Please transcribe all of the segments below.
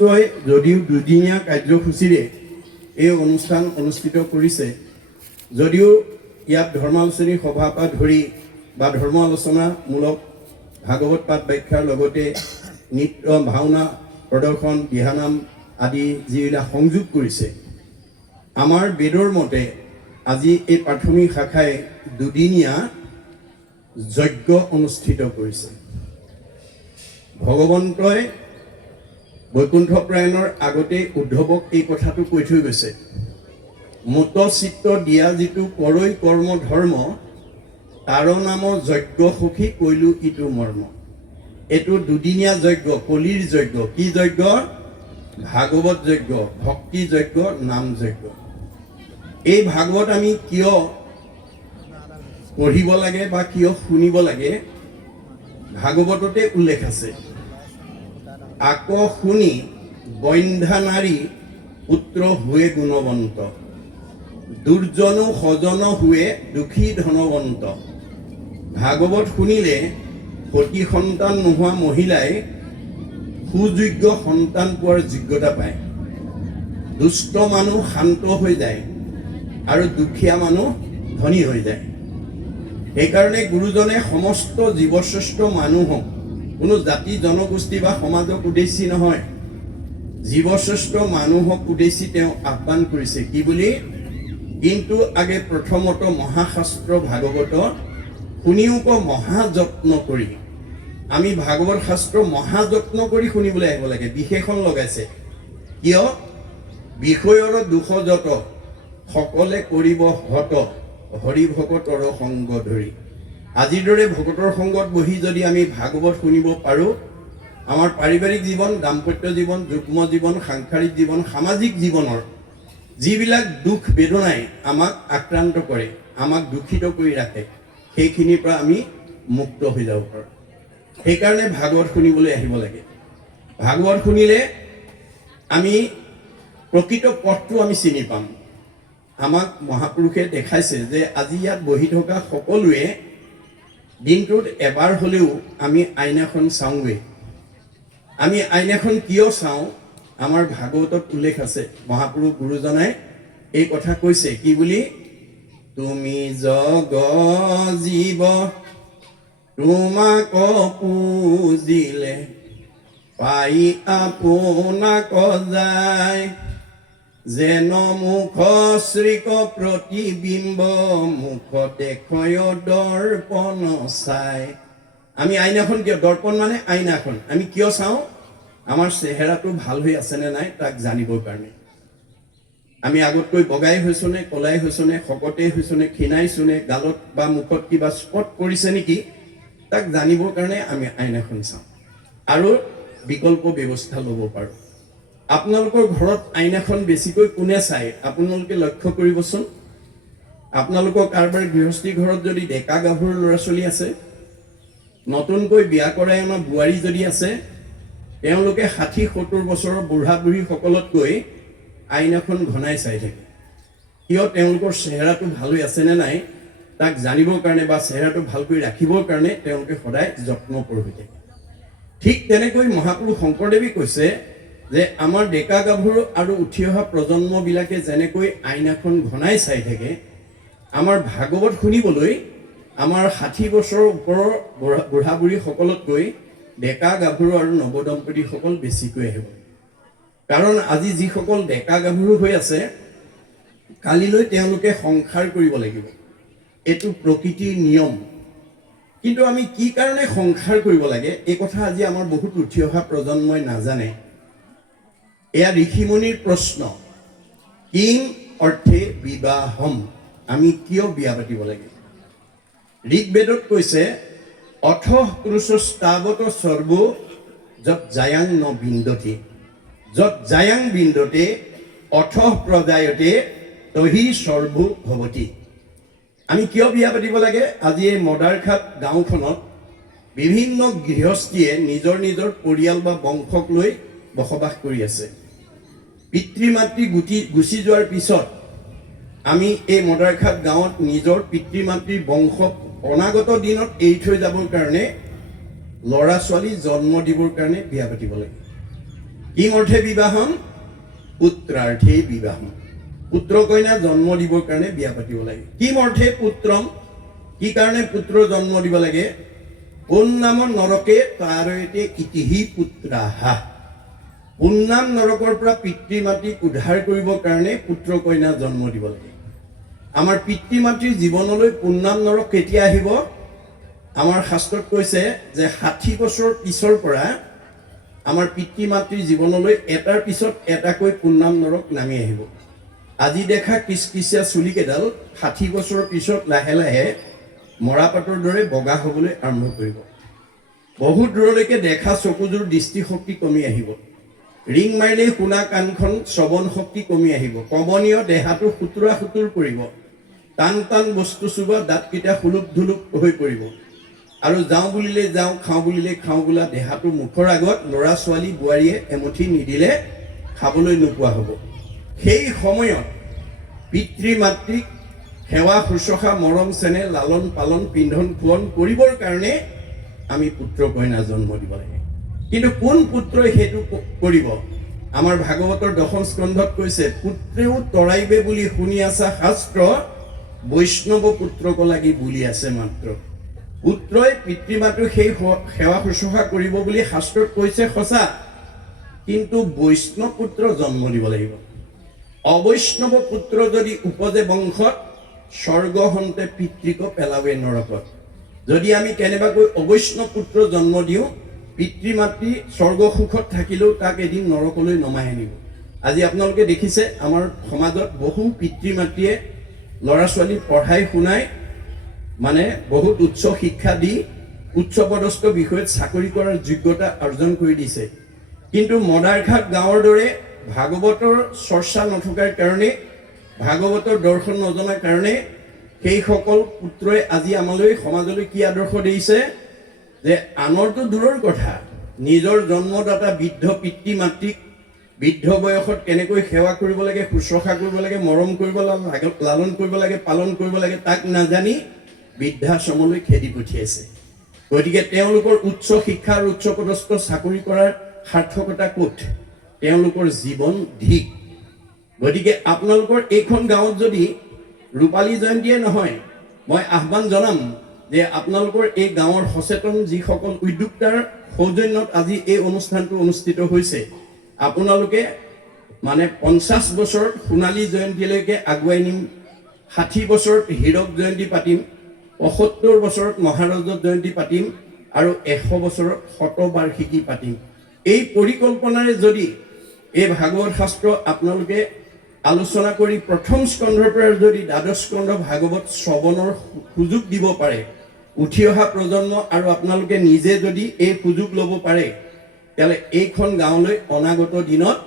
ট্ৰাষ্টই যদিও দুদিনীয়া কাৰ্যসূচীৰে এই অনুষ্ঠান অনুষ্ঠিত কৰিছে, যদিও ইয়াত ধৰ্মালোচনী সভাৰ পৰা ধৰি বা ধৰ্ম আলোচনামূলক ভাগৱত পাঠ ব্যাখ্যাৰ লগতে নৃত্য, ভাওনা প্ৰদৰ্শন, দিহানাম আদি যিবিলাক সংযোগ কৰিছে, আমাৰ বেদৰ মতে আজি এই প্ৰাথমিক শাখাই দুদিনীয়া যজ্ঞ অনুষ্ঠিত কৰিছে। ভগৱন্তই বৈকুণ্ঠ প্ৰায়ণৰ আগতে উদ্ধৱক এই কথাটো কৈ থৈ গৈছে, মত চিত্ত দিয়া যিটো কৰৈ কৰ্ম ধৰ্ম, তাৰ নাম যজ্ঞ সখী কৈলো ইটো মৰ্ম। এইটো দুদিনীয়া যজ্ঞ, কলিৰ যজ্ঞ। কি যজ্ঞ? ভাগৱত যজ্ঞ, ভক্তি যজ্ঞ, নাম যজ্ঞ। এই ভাগৱত আমি কিয় পঢ়িব লাগে বা কিয় শুনিব লাগে, ভাগৱততে উল্লেখ আছে। আক শুনি বন্ধ্যা নাৰী পুত্ৰ হুৱে গুণৱন্ত, দুৰ্জনো সজন হুৱে দুখী ধনৱন্ত। ভাগৱত শুনিলে সতী সন্তান নোহোৱা মহিলাই সুযোগ্য সন্তান পোৱাৰ যোগ্যতা পায়, দুষ্ট মানুহ শান্ত হৈ যায় আৰু দুখীয়া মানুহ ধনী হৈ যায়। সেইকাৰণে গুৰুজনে সমস্ত জীৱশ্ৰেষ্ঠ মানুহক, কোনো জাতি জনগোষ্ঠী বা সমাজক উদ্দেশ্যি নহয়, জীৱশ্ৰেষ্ঠ মানুহক উদ্দেশ্যি তেওঁ আহ্বান কৰিছে। কি বুলি? কিন্তু আগে প্ৰথমত মহাশাস্ত্ৰ ভাগৱত শুনিওক মহাযত্ন কৰি। আমি ভাগৱত শাস্ত্ৰ মহাযত্ন কৰি শুনিবলৈ আহিব লাগে। বিশেষণ লগাইছে, কিয়? বিষয়ৰ দোষ যত সকলে কৰিব হত, হৰি ভকতৰ সংগ ধৰি। আজিৰ দৰে ভকতৰ সংগত বহি যদি আমি ভাগৱত শুনিব পাৰোঁ, আমাৰ পাৰিবাৰিক জীৱন, দাম্পত্য জীৱন, যুগ্ম জীৱন, সাংসাৰিক জীৱন, সামাজিক জীৱনৰ যিবিলাক দুখ বেদনাই আমাক আক্ৰান্ত কৰে, আমাক দূষিত কৰি ৰাখে, সেইখিনিৰ পৰা আমি মুক্ত হৈ যাব পাৰোঁ। সেইকাৰণে ভাগৱত শুনিবলৈ আহিব লাগে। ভাগৱত শুনিলে আমি প্ৰকৃত পথটো আমি চিনি পাম। আমাক মহাপুৰুষে দেখাইছে যে আজি ইয়াত বহি থকা সকলোৱে দিনটোত এবাৰ হ'লেও আমি আইনাখন চাওঁগৈ। আমি আইনাখন কিয় চাওঁ? আমাৰ ভাগৱতত উল্লেখ আছে। মহাপুৰুষ গুৰুজনাই এই কথা কৈছে। কি বুলি? তুমি জগ জীৱ তোমাক পুজিলে, পাই আপোনাক যায়, যেন মুখ শ্ৰীক প্ৰতিবিম্ব, মুখ দেখয় দৰ্পণ চাই। আমি আইনাখন কিয়? দৰ্পণ মানে আইনাখন। আমি কিয় চাওঁ? আমাৰ চেহেৰাটো ভাল হৈ আছেনে নাই তাক জানিবৰ কাৰণে। আমি আগতকৈ বগাই হৈছোঁ নে, কলাই হৈছোঁ নে, শকতেই হৈছোঁ নে, ক্ষীণাইছোঁ নে, গালত বা মুখত কিবা স্পট পৰিছে নেকি, তাক জানিবৰ কাৰণে আমি আইনাখন চাওঁ আৰু বিকল্প ব্যৱস্থা ল'ব পাৰোঁ। আপোনালোকৰ ঘৰত আইনাখন বেছিকৈ কোনে চায়? আপোনালোকে লক্ষ্য কৰিবচোন। আপোনালোকৰ কাৰোবাৰ গৃহস্থী ঘৰত যদি ডেকা গাভৰু ল'ৰা ছোৱালী আছে, নতুনকৈ বিয়া কৰাই অনা বোৱাৰী যদি আছে, তেওঁলোকে 60-70 বছৰৰ বুঢ়া বুঢ়ীসকলতকৈ আইনাখন ঘনাই চাই থাকে। কিয়? তেওঁলোকৰ চেহেৰাটো ভাল হৈ আছেনে নাই তাক জানিবৰ কাৰণে বা চেহেৰাটো ভালকৈ ৰাখিবৰ কাৰণে তেওঁলোকে সদায় যত্নপৰ হৈ থাকে। ঠিক তেনেকৈ মহাপুৰুষ শংকৰদেৱে কৈছে যে আমাৰ ডেকা গাভৰু আৰু উঠি অহা প্ৰজন্মবিলাকে যেনেকৈ আইনাখন ঘনাই চাই থাকে, আমাৰ ভাগৱত শুনিবলৈ আমাৰ 60 বছৰৰ ওপৰৰ বুঢ়া বুঢ়ীসকলতকৈ ডেকা গাভৰু আৰু নৱদম্পতিসকল বেছিকৈ আহিব। কাৰণ আজি যিসকল ডেকা গাভৰু হৈ আছে, কালিলৈ তেওঁলোকে সংসাৰ কৰিব লাগিব। এইটো প্ৰকৃতিৰ নিয়ম। কিন্তু আমি কি কাৰণে সংসাৰ কৰিব লাগে এই কথা আজি আমাৰ বহুত উঠি অহা প্ৰজন্মই নাজানে। এয়া ঋষিমুনিৰ প্ৰশ্ন। কিম অৰ্থে বিবাহম। আমি কিয় বিয়া পাতিব লাগে? ঋগ্বেদত কৈছে, অথ পুৰুষস্তাৱত সৰ্ব যত জায়াং ন বিন্দতি, যত জায়াং বিন্দতে অথ প্ৰজায়তে তহি সৰ্বো ভৱতি। আমি কিয় বিয়া পাতিব লাগে? আজি এই মদাৰঘাট গাঁওখনত বিভিন্ন গৃহস্থীয়ে নিজৰ নিজৰ পৰিয়াল বা বংশক লৈ বসবাস কৰি আছে। পিতৃ মাতৃ গুচি যোৱাৰ পিছত আমি এই মদাৰঘাট গাঁৱত নিজৰ পিতৃ মাতৃৰ বংশক অনাগত দিনত এৰি থৈ যাবৰ কাৰণে ল'ৰা ছোৱালী জন্ম দিবৰ কাৰণে বিয়া পাতিব লাগে। কিম অৰ্থে বিবাহম পুত্ৰাৰ্থে বিবাহম পুত্ৰ কন্যা জন্ম দিবৰ কাৰণে বিয়া পাতিব লাগে কিম অৰ্থে পুত্ৰম কি কাৰণে পুত্ৰ জন্ম দিব লাগে পুন্নাম নৰকে তাৰয়তে ইতিহি পুত্ৰাহা পুন্নাম নৰকৰ পৰা পিতৃ মাতৃক উদ্ধাৰ কৰিবৰ কাৰণে পুত্ৰ কন্যা জন্ম দিব লাগে আমাৰ পিতৃ মাতৃৰ জীৱনলৈ পুন্নাম নৰক কেতিয়া আহিব আমাৰ শাস্ত্ৰত কৈছে যে 60 বছৰ পিছৰ পৰা আমাৰ পিতৃ মাতৃৰ জীৱনলৈ এটাৰ পিছত এটাকৈ পুন্নাম নৰক নামি আহিব আজি দেখা কিচকিচিয়া চুলি কেডাল 60 বছৰৰ পিছত লাহে লাহে মৰাপাতৰ দৰে বগা হ'বলৈ আৰম্ভ কৰিব বহুত দূৰলৈকে দেখা চকুযোৰ দৃষ্টিশক্তি কমি আহিব ৰিং মাৰিলেই শুনা কাণখন শ্ৰৱণ শক্তি কমি আহিব কমনীয় দেহাটো সুতুৰা সুতুৰ পৰিব টান টান বস্তু চুবা দাঁতকেইটা হুলুক ধুলুক হৈ পৰিব আৰু যাওঁ বুলিলে যাওঁ খাওঁ বুলিলে খাওঁ বোলা দেহাটো মুখৰ আগত ল'ৰা ছোৱালী বোৱাৰীয়ে এমুঠি নিদিলে খাবলৈ নোপোৱা হ'ব সেই সময়ত পিতৃ মাতৃক সেৱা শুশ্ৰূষা মৰম চেনেহ লালন পালন পিন্ধন খোৱন কৰিবৰ কাৰণে আমি পুত্ৰ কন্যা জন্ম দিব লাগে কিন্তু কোন পুত্ৰই সেইটো কৰিব আমাৰ ভাগৱতৰ 10ম স্কন্ধত কৈছে পুত্ৰেও তৰাইবে বুলি শুনি আছা শাস্ত্ৰ বৈষ্ণৱ পুত্ৰক লাগি বুলি আছে মাত্ৰ পুত্ৰই পিতৃ মাতৃক সেই সেৱা শুশ্ৰূষা কৰিব বুলি শাস্ত্ৰত কৈছে সঁচা কিন্তু বৈষ্ণৱ পুত্ৰ জন্ম দিব লাগিব অবৈষ্ণৱ পুত্ৰ যদি উপজে বংশত স্বৰ্গ হন্তে পিতৃক পেলাবে নৰকত যদি আমি কেনেবাকৈ অবৈষ্ণৱ পুত্ৰ জন্ম দিওঁ পিতৃ মাতৃ স্বৰ্গ সুখত থাকিলেও তাক এদিন নৰকলৈ নমাই আনিব আজি আপোনালোকে দেখিছে আমাৰ সমাজত বহু পিতৃ মাতৃয়ে ল'ৰা ছোৱালী পঢ়াই শুনাই মানে বহুত উচ্চ শিক্ষা দি উচ্চ পদস্থ বিষয়ত চাকৰি কৰাৰ যোগ্যতা অৰ্জন কৰি দিছে কিন্তু মদাৰঘাট গাঁৱৰ দৰে ভাগৱতৰ চৰ্চা নথকাৰ কাৰণে ভাগৱতৰ দৰ্শন নজনাৰ কাৰণে সেইসকল পুত্ৰই আজি আমালৈ সমাজলৈ কি আদৰ্শ দিছে যে আনৰটো দূৰৰ কথা নিজৰ জন্মদাতা বৃদ্ধ পিতৃ মাতৃক বৃদ্ধ বয়সত কেনেকৈ সেৱা কৰিব লাগে শুশ্ৰূষা কৰিব লাগে মৰম কৰিব লাগে লালন কৰিব লাগে পালন কৰিব লাগে তাক নাজানি বৃদ্ধাশ্ৰমলৈ খেদি পঠিয়াইছে গতিকে তেওঁলোকৰ উচ্চ শিক্ষা আৰু উচ্চ পদস্থ চাকৰি কৰাৰ সাৰ্থকতা ক'ত তেওঁলোকৰ জীৱন ধিক গতিকে আপোনালোকৰ এইখন গাঁৱত যদি ৰূপালী জয়ন্তীয়ে নহয় মই আহ্বান জনাম যে আপোনালোকৰ এই গাঁৱৰ সচেতন যিসকল উদ্যোক্তাৰ সৌজন্যত আজি এই অনুষ্ঠানটো অনুষ্ঠিত হৈছে আপোনালোকে মানে 50 বছৰত সোণালী জয়ন্তীলৈকে আগুৱাই নিম 60 বছৰত হীৰক জয়ন্তী পাতিম 75 বছৰত মহাৰজত জয়ন্তী পাতিম আৰু 100 বছৰত শতবাৰ্ষিকী পাতিম এই পৰিকল্পনাৰে যদি এই ভাগৱত শাস্ত্ৰ আপোনালোকে আলোচনা কৰি প্ৰথম স্কন্ধৰ পৰা যদি দ্বাদশ স্কন্ধ ভাগৱত শ্ৰৱণৰ সুযোগ দিব পাৰে উঠি অহা প্ৰজন্ম আৰু আপোনালোকে নিজে যদি এই সুযোগ ল'ব পাৰে তেলে এইখন গাঁৱলৈ অনাগত দিনত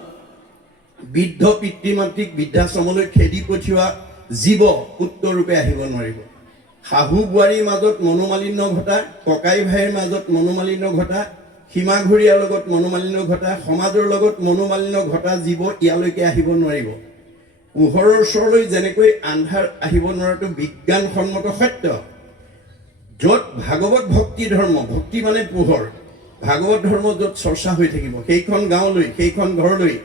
বৃদ্ধ পিতৃ মাতৃক বৃদ্ধাশ্ৰমলৈ খেদি পঠিওৱা জীৱ পুত্ৰ ৰূপে আহিব নোৱাৰিব শাহু বোৱাৰীৰ মাজত মনোমালিন্য ঘটা ককাই ভাইৰ মাজত মনোমালিন্য ঘটা সীমাঘৰীয়াৰ লগত মনোমালিন্য ঘটা সমাজৰ লগত মনোমালিন্য ঘটা জীৱ ইয়ালৈকে আহিব নোৱাৰিব পোহৰৰ ওচৰলৈ যেনেকৈ আন্ধাৰ আহিব নোৱাৰাটো বিজ্ঞানসন্মত সত্য য'ত ভাগৱত ভক্তি ধৰ্ম ভক্তি মানে পোহৰ ভাগৱত ধৰ্ম য'ত চৰ্চা হৈ থাকিব সেইখন গাঁৱলৈ সেইখন ঘৰলৈ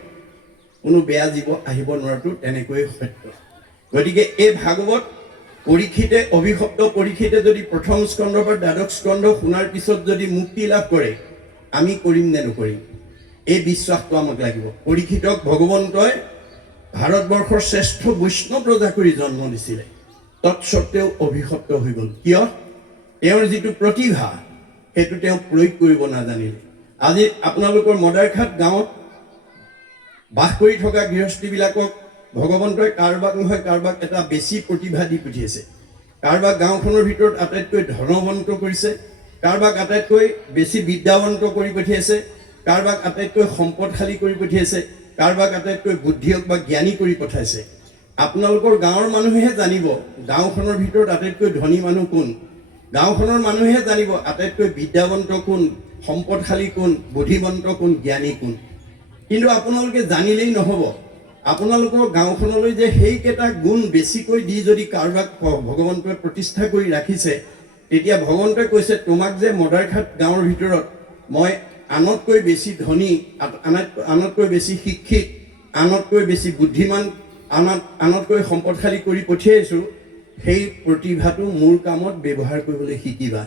কোনো বেয়া জীৱ আহিব নোৱাৰাটো তেনেকৈ সত্য গতিকে এই ভাগৱত পৰীক্ষিতে অভিশপ্ত পৰীক্ষিতে যদি প্ৰথম স্কন্ধৰ পৰা দ্বাদশ স্কন্ধ শুনাৰ পিছত যদি মুক্তি লাভ কৰে আমি কৰিম নে নকৰিম এই বিশ্বাসটো আমাক লাগিব পৰীক্ষিতক ভগৱন্তই ভাৰতবৰ্ষৰ শ্ৰেষ্ঠ বৈষ্ণৱ ৰজা কৰি জন্ম দিছিলে তৎসত্ত্বেও অভিশপ্ত হৈ গ'ল কিয় তেওঁৰ যিটো প্ৰতিভা সেইটো তেওঁ প্ৰয়োগ কৰিব নাজানিলে আজি আপোনালোকৰ মদাৰঘাট গাঁৱত বাস কৰি থকা গৃহস্থীবিলাকক ভগৱন্তই কাৰোবাক নহয় কাৰোবাক এটা বেছি প্ৰতিভা দি পঠিয়াইছে কাৰোবাক গাঁওখনৰ ভিতৰত আটাইতকৈ ধনৱন্ত কৰিছে কাৰোবাক আটাইতকৈ বেছি বিদ্যাৱন্ত কৰি পঠিয়াইছে কাৰোবাক আটাইতকৈ সম্পদশালী কৰি পঠিয়াইছে কাৰোবাক আটাইতকৈ বুদ্ধিয়ক বা জ্ঞানী কৰি পঠাইছে আপোনালোকৰ গাঁৱৰ মানুহে জানিব গাঁওখনৰ ভিতৰত আটাইতকৈ ধনী মানুহ কোন গাঁওখনৰ মানুহে জানিব আটাইতকৈ বিদ্যাৱন্ত কোন সম্পদশালী কোন বুদ্ধিৱন্ত কোন জ্ঞানী কোন কিন্তু আপোনালোকে জানিলেই নহ'ব আপোনালোকৰ গাঁওখনলৈ যে সেইকেইটা গুণ বেছিকৈ দি যদি কাৰোবাক ভগৱন্তই প্ৰতিষ্ঠা কৰি ৰাখিছে তেতিয়া ভগৱন্তই কৈছে তোমাক যে মদাৰঘাট গাঁৱৰ ভিতৰত মই আনতকৈ বেছি ধনী, আনতকৈ বেছি শিক্ষিত, আনতকৈ বেছি বুদ্ধিমান, আনতকৈ সম্পদশালী কৰি পঠিয়াইছোঁ, সেই প্ৰতিভাটো মোৰ কামত ব্যৱহাৰ কৰিবলৈ শিকিবা।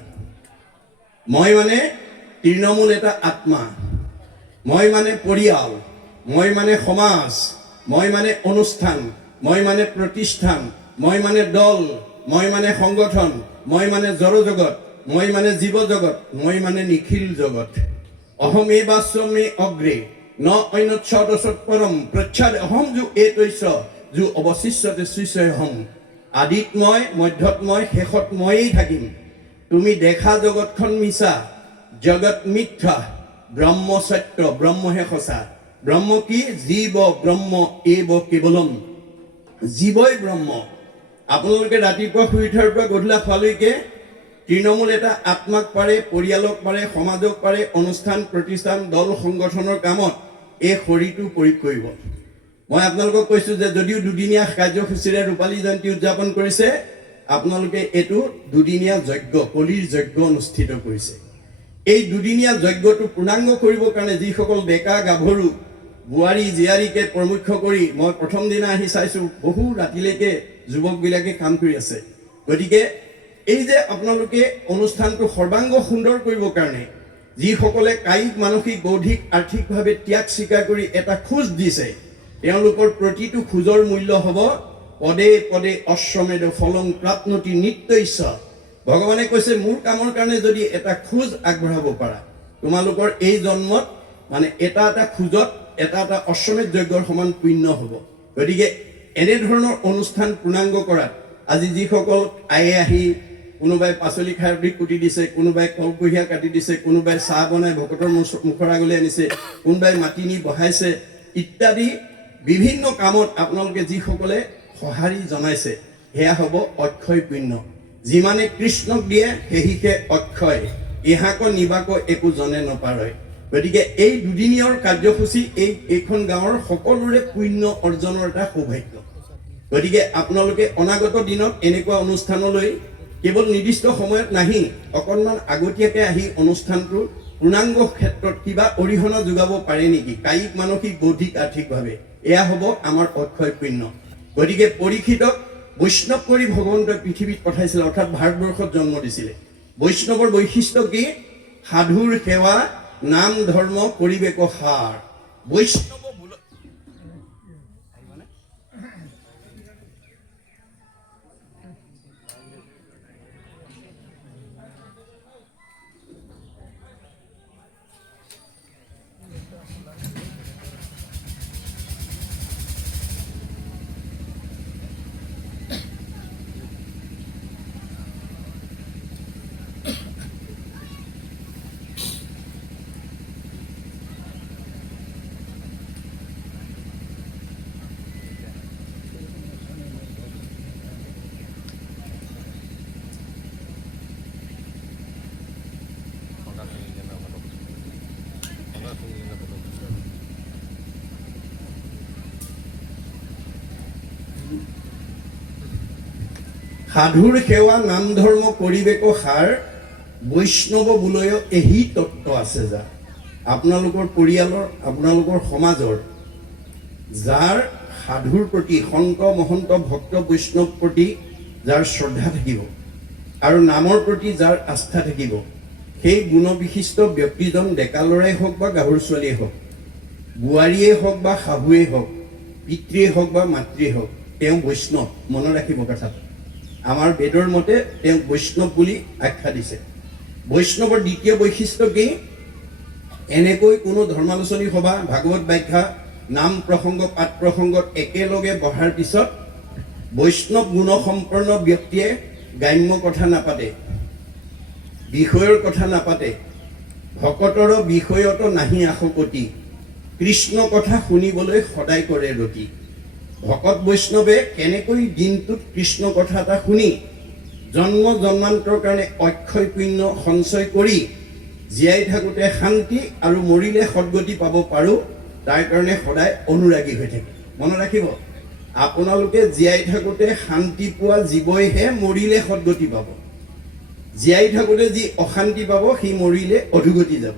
মই মানে তৃণমূল এটা আত্মা, মই মানে পৰিয়াল, মই মানে সমাজ, মই মানে অনুষ্ঠান, মই মানে প্ৰতিষ্ঠান, মই মানে দল, মই মানে সংগঠন, মই মানে জড়জগত, মই মানে জীৱ জগত, মই মানে নিখিল জগত। অহমে বাস্যমে অগ্ৰে ন অন্যৎসদসৎ পৰম প্ৰচ্ছদ অহম যো এইতৈছ যো অৱশিষ্যতে শিষ্যই হম। আদিত মই, মধ্যত মই, শেষত ময়েই থাকিম। তুমি দেখা জগতখন মিছা, জগত মিথ্যা, ব্ৰহ্ম সত্য, ব্ৰহ্মহে সঁচা। ব্ৰহ্ম কি? জীৱ ব্ৰহ্ম এব কেৱলম, জীৱই ব্ৰহ্ম। আপোনালোকে ৰাতিপুৱা শুই উঠাৰ পৰা গধূলা খোৱালৈকে তৃণমূল এটা আত্মাক পাৰে, পৰিয়ালক পাৰে, সমাজক পাৰে, অনুষ্ঠান প্ৰতিষ্ঠান দল সংগঠনৰ কামত এই শৰীৰটো প্ৰয়োগ কৰিব। মই আপোনালোকক কৈছোঁ যে যদিও দুদিনীয়া কাৰ্যসূচীৰে ৰূপালী জয়ন্তী উদযাপন কৰিছে, আপোনালোকে এইটো দুদিনীয়া যজ্ঞ, কলিৰ যজ্ঞ অনুষ্ঠিত কৰিছে। এই দুদিনীয়া যজ্ঞটো পূৰ্ণাংগ কৰিবৰ কাৰণে যিসকল ডেকা গাভৰু বোৱাৰী জীয়াৰীকে প্ৰমুখ্য কৰি মই প্ৰথম দিনা আহি চাইছোঁ বহু ৰাতিলৈকে যুৱকবিলাকে কাম কৰি আছে। গতিকে এই যে আপোনালোকে অনুষ্ঠানটো সৰ্বাংগ সুন্দৰ কৰিবৰ কাৰণে যিসকলে কায়িক, মানসিক, বৌদ্ধিক, আৰ্থিকভাৱে ত্যাগ স্বীকাৰ কৰি এটা খোজ দিছে, তেওঁলোকৰ প্ৰতিটো খোজৰ মূল্য হ'ব পদে পদে অশ্বমেধ ফলং প্ৰাপ্নতি নিত্যৈশ্য। ভগৱানে কৈছে মোৰ কামৰ কাৰণে যদি এটা খোজ আগবঢ়াব পাৰা, তোমালোকৰ এই জন্মত মানে এটা এটা খোজত এটা এটা অশ্বমেধ যজ্ঞৰ সমান পুণ্য হ'ব। গতিকে এনেধৰণৰ অনুষ্ঠান পূৰ্ণাংগ কৰাত আজি যিসকল আহি কোনোবাই পাচলি খাৰ দি কুটি দিছে, কোনোবাই কলকুঁহিয়া কাটি দিছে, কোনোবাই চাহ বনাই ভকতৰ মুখৰ আগলৈ আনিছে, কোনোবাই মাটি নি বহাইছে ইত্যাদি বিভিন্ন কামত আপোনালোকে যিসকলে সঁহাৰি জনাইছে, সেয়া হ'ব অক্ষয় পুণ্য। যিমানে কৃষ্ণক দিয়ে সেহিকে অক্ষয়, ইহাক নিবাক একো জনে নপাৰয়। গতিকে এই দুদিনীয়ৰ কাৰ্যসূচী এইখন গাঁৱৰ সকলোৰে পুণ্য অৰ্জনৰ এটা সৌভাগ্য। গতিকে আপোনালোকে অনাগত দিনত এনেকুৱা অনুষ্ঠানলৈ কেৱল নিৰ্দিষ্ট সময়ত নাহি অকণমান আগতীয়াকৈ আহি অনুষ্ঠানটো পূৰ্ণাংগ ক্ষেত্ৰত কিবা অৰিহণা যোগাব পাৰে নেকি, কায়িক, মানসিক, বৌদ্ধিক, আৰ্থিকভাৱে, এয়া হ'ব আমাৰ অক্ষয় পুণ্য। গতিকে পৰীক্ষিতক বৈষ্ণৱ কৰি ভগৱন্তই পৃথিৱীত পঠাইছিলে, অৰ্থাৎ ভাৰতবৰ্ষত জন্ম দিছিলে। বৈষ্ণৱৰ বৈশিষ্ট্য কি? সাধুৰ সেৱা, নাম ধৰ্ম কৰিবেক সাৰ। বৈষ্ণৱ সাধুৰ সেৱা, নাম ধৰ্ম কৰিবেক সাৰ, বৈষ্ণৱ বোলয় এহি তত্ত্ব আছে যা। আপোনালোকৰ পৰিয়ালৰ, আপোনালোকৰ সমাজৰ যাৰ সাধুৰ প্ৰতি, সন্ত মহন্ত ভক্ত বৈষ্ণৱ প্ৰতি যাৰ শ্ৰদ্ধা থাকিব আৰু নামৰ প্ৰতি যাৰ আস্থা থাকিব, সেই গুণবিশিষ্ট ব্যক্তিজন ডেকা ল'ৰাই হওক বা গাভৰু ছোৱালীয়ে হওক, বোৱাৰীয়ে হওক বা শাহুৱেই হওক, পিতৃয়ে হওক বা মাতৃয়ে হওক, তেওঁ বৈষ্ণৱ। মনত ৰাখিব কথাটো। আমাৰ বেদৰ মতে তেওঁক বৈষ্ণৱ বুলি আখ্যা দিছে। বৈষ্ণৱৰ দ্বিতীয় বৈশিষ্ট্য কি? এনেকৈ কোনো ধৰ্মালোচনী সভা, ভাগৱত ব্যাখ্যা, নাম প্ৰসংগ, পাঠ প্ৰসংগত একেলগে বহাৰ পিছত বৈষ্ণৱ গুণসম্পন্ন ব্যক্তিয়ে গ্ৰাম্য কথা নাপাতে, বিষয়ৰ কথা নাপাতে, ভকতৰ বিষয়ত নাহি আসকতি, কৃষ্ণ কথা শুনিবলৈ সদায় কৰে ৰতি। ভকত বৈষ্ণৱে কেনেকৈ দিনটোত কৃষ্ণ কথা এটা শুনি জন্ম জন্মান্তৰ কাৰণে অক্ষয় পুণ্য সঞ্চয় কৰি জীয়াই থাকোঁতে শান্তি আৰু মৰিলে সদ্গতি পাব পাৰোঁ, তাৰ কাৰণে সদায় অনুৰাগী হৈ থাকে। মনত ৰাখিব, আপোনালোকে জীয়াই থাকোঁতে শান্তি পোৱা জীৱইহে মৰিলে সদ্গতি পাব। জীয়াই থাকোঁতে যি অশান্তি পাব সি মৰিলে অধোগতি যাব।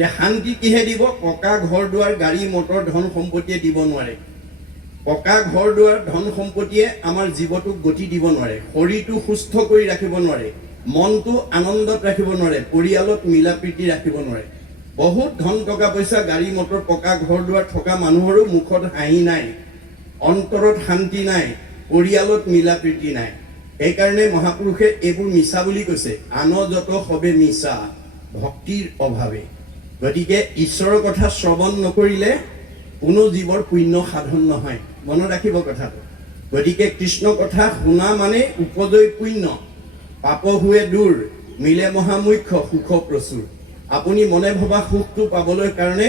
যে শান্তি কিহে দিব? পকা ঘৰ দুৱাৰ, গাড়ী মটৰ, ধন সম্পত্তিয়ে দিব নোৱাৰে। পকা ঘৰ দুৱাৰ, ধন সম্পত্তিয়ে আমাৰ জীৱটোক গতি দিব নোৱাৰে, শৰীৰটো সুস্থ কৰি ৰাখিব নোৱাৰে, মনটো আনন্দত ৰাখিব নোৱাৰে, পৰিয়ালত মিলা প্ৰীতি ৰাখিব নোৱাৰে। বহুত ধন টকা পইচা, গাড়ী মটৰ, পকা ঘৰ দুৱাৰ থকা মানুহৰো মুখত হাঁহি নাই, অন্তৰত শান্তি নাই, পৰিয়ালত মিলা প্ৰীতি নাই। সেইকাৰণে মহাপুৰুষে এইবোৰ মিছা বুলি কৈছে। আন যত সবে মিছা ভক্তিৰ অভাৱে। গতিকে ঈশ্বৰৰ কথা শ্ৰৱণ নকৰিলে কোনো জীৱৰ পুণ্য সাধন নহয়, মনত ৰাখিব কথাটো। গতিকে কৃষ্ণ কথা শুনা মানে উপজয় পুণ্য, পাপ হুৱে দূৰ, মিলে মহামুখ্য, সুখ প্ৰচুৰ। আপুনি মনে ভবা সুখটো পাবলৈ কাৰণে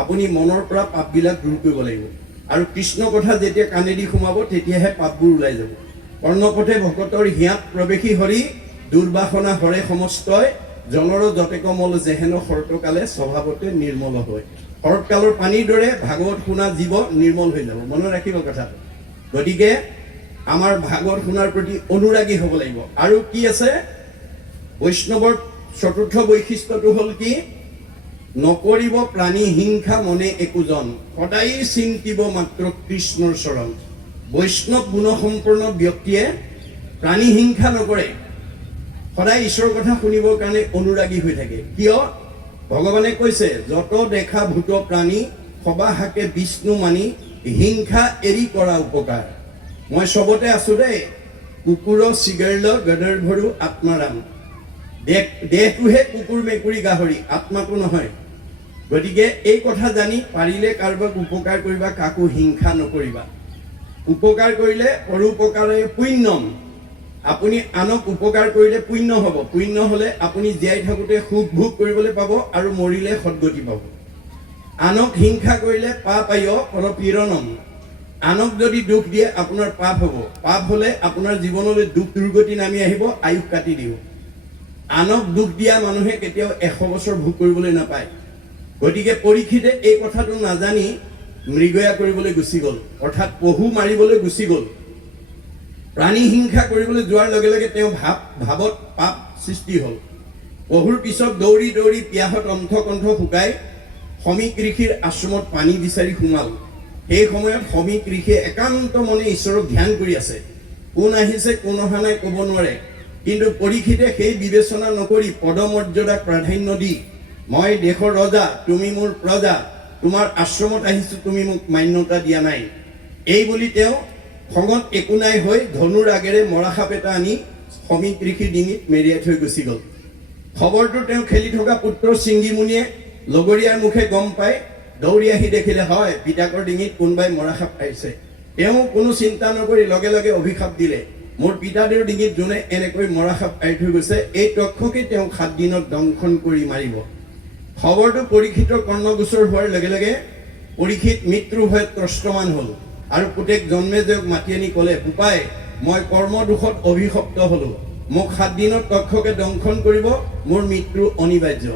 আপুনি মনৰ পৰা পাপবিলাক দূৰ কৰিব লাগিব। আৰু কৃষ্ণ কথা যেতিয়া কাণেদি সোমাব তেতিয়াহে পাপবোৰ ওলাই যাব। কৰ্ণপথে ভকতৰ হিয়াত প্ৰৱেশী হৰি, দুৰ্বাসনা হৰে সমস্তই, জলৰ যতে কমল যেহেন শৰতকালে স্বভাৱতে নিৰ্মল হয়। শৰৎকালৰ পানীৰ দৰে ভাগৱত শুনা জীৱ নিৰ্মল হৈ যাব, মনত ৰাখিব কথাটো। গতিকে আমাৰ ভাগৱত শুনাৰ প্ৰতি অনুৰাগী হ'ব লাগিব। আৰু কি আছে? বৈষ্ণৱৰ চতুৰ্থ বৈশিষ্ট্যটো হ'ল কি? নকৰিব প্ৰাণী হিংসা মনে একোজন, সদায় চিন্তিব মাত্ৰ কৃষ্ণৰ চৰণ। বৈষ্ণৱ গুণসম্পন্ন ব্যক্তিয়ে প্ৰাণী হিংসা নকৰে, সদায় ঈশ্বৰৰ কথা শুনিবৰ কাৰণে অনুৰাগী হৈ থাকে। কিয়? ভগৱানে কৈছে, যত দেখা ভূত প্ৰাণী সবা হাকে বিষ্ণু মানি, হিংসা এৰি কৰা উপকাৰ। মই চবতে আছো দেই, কুকুৰ চিগাৰেল গদৰ্ভৰু আত্মাৰাম। দেহটোহে কুকুৰ মেকুৰী গাহৰি, আত্মাটো নহয়। গতিকে এই কথা জানি পাৰিলে কাৰোবাক উপকাৰ কৰিবা, কাকো হিংসা নকৰিবা। উপকাৰ কৰিলে পৰোপকাৰে পুণ্যম। আপুনি আনক উপকাৰ কৰিলে পুণ্য হ'ব। পুণ্য হ'লে আপুনি জীয়াই থাকোঁতে সুখ ভোগ কৰিবলৈ পাব আৰু মৰিলে সদ্গতি পাব। আনক হিংসা কৰিলে পাপায় পৰপীড়নম। আনক যদি দুখ দিয়ে আপোনাৰ পাপ হ'ব। পাপ হ'লে আপোনাৰ জীৱনলৈ দুখ দুৰ্গতি নামি আহিব, আয়ুস কাটি দিব। আনক দুখ দিয়া মানুহে কেতিয়াও 100 বছৰ ভোগ কৰিবলৈ নাপায়। গতিকে পৰীক্ষিতে এই কথাটো নাজানি মৃগয়া কৰিবলৈ গুচি গ'ল, অৰ্থাৎ পহু মাৰিবলৈ গুচি গ'ল। প্ৰাণী হিংসা কৰিবলৈ যোৱাৰ লগে লগে তেওঁ ভাৱত পাপ সৃষ্টি হ'ল। পহুৰ পিছত দৌৰি দৌৰি পিয়াহত অন্থকণ্ঠ শুকাই শ্ৰমিক ঋষিৰ আশ্ৰমত পানী বিচাৰি সোমাল। সেই সময়ত শ্ৰমিক ঋষিয়ে একান্ত মনে ঈশ্বৰক ধ্যান কৰি আছে। কোন আহিছে কোন অহা নাই ক'ব নোৱাৰে, কিন্তু পৰীক্ষিতে সেই বিবেচনা নকৰি পদমৰ্যাদাক প্ৰাধান্য দি, মই দেশৰ ৰজা, তুমি মোৰ প্ৰজা, তোমাৰ আশ্ৰমত আহিছো, তুমি মোক মান্যতা দিয়া নাই, এই বুলি তেওঁ খঙত একো নাই হৈ ধনুৰ আগেৰে মৰাসাপ এটা আনি শ্ৰমিক ঋষিৰ ডিঙিত মেৰিয়াই থৈ গুচি গ'ল। খবৰটো তেওঁ খেলি থকা পুত্ৰ চিংগিমুনিয়ে লগৰীয়াৰ মুখে গম পাই দৌৰি আহি দেখিলে, হয় পিতাকৰ ডিঙিত কোনোবাই মৰাসাপ আহিছে। তেওঁ কোনো চিন্তা নকৰি লগে লগে অভিশাপ দিলে, মোৰ পিতাদেউৰ ডিঙিত যোনে এনেকৈ মৰাসাপ আৰি থৈ গৈছে, এই তক্ষকে তেওঁ 7 দিনত দংশন কৰি মাৰিব। খবৰটো পৰীক্ষিতৰ কৰ্ণগোচৰ হোৱাৰ লগে লগে পৰীক্ষিত মৃত্যুৰ ভয়ত ত্ৰস্তমান হ'ল আৰু পুতেক জন্মেজয়ক মাতি আনি ক'লে, বোপাই মই কৰ্মদোষত অভিশপ্ত হ'লো, মোক 7 দিনত তক্ষকে দংশন কৰিব, মোৰ মৃত্যু অনিবাৰ্য।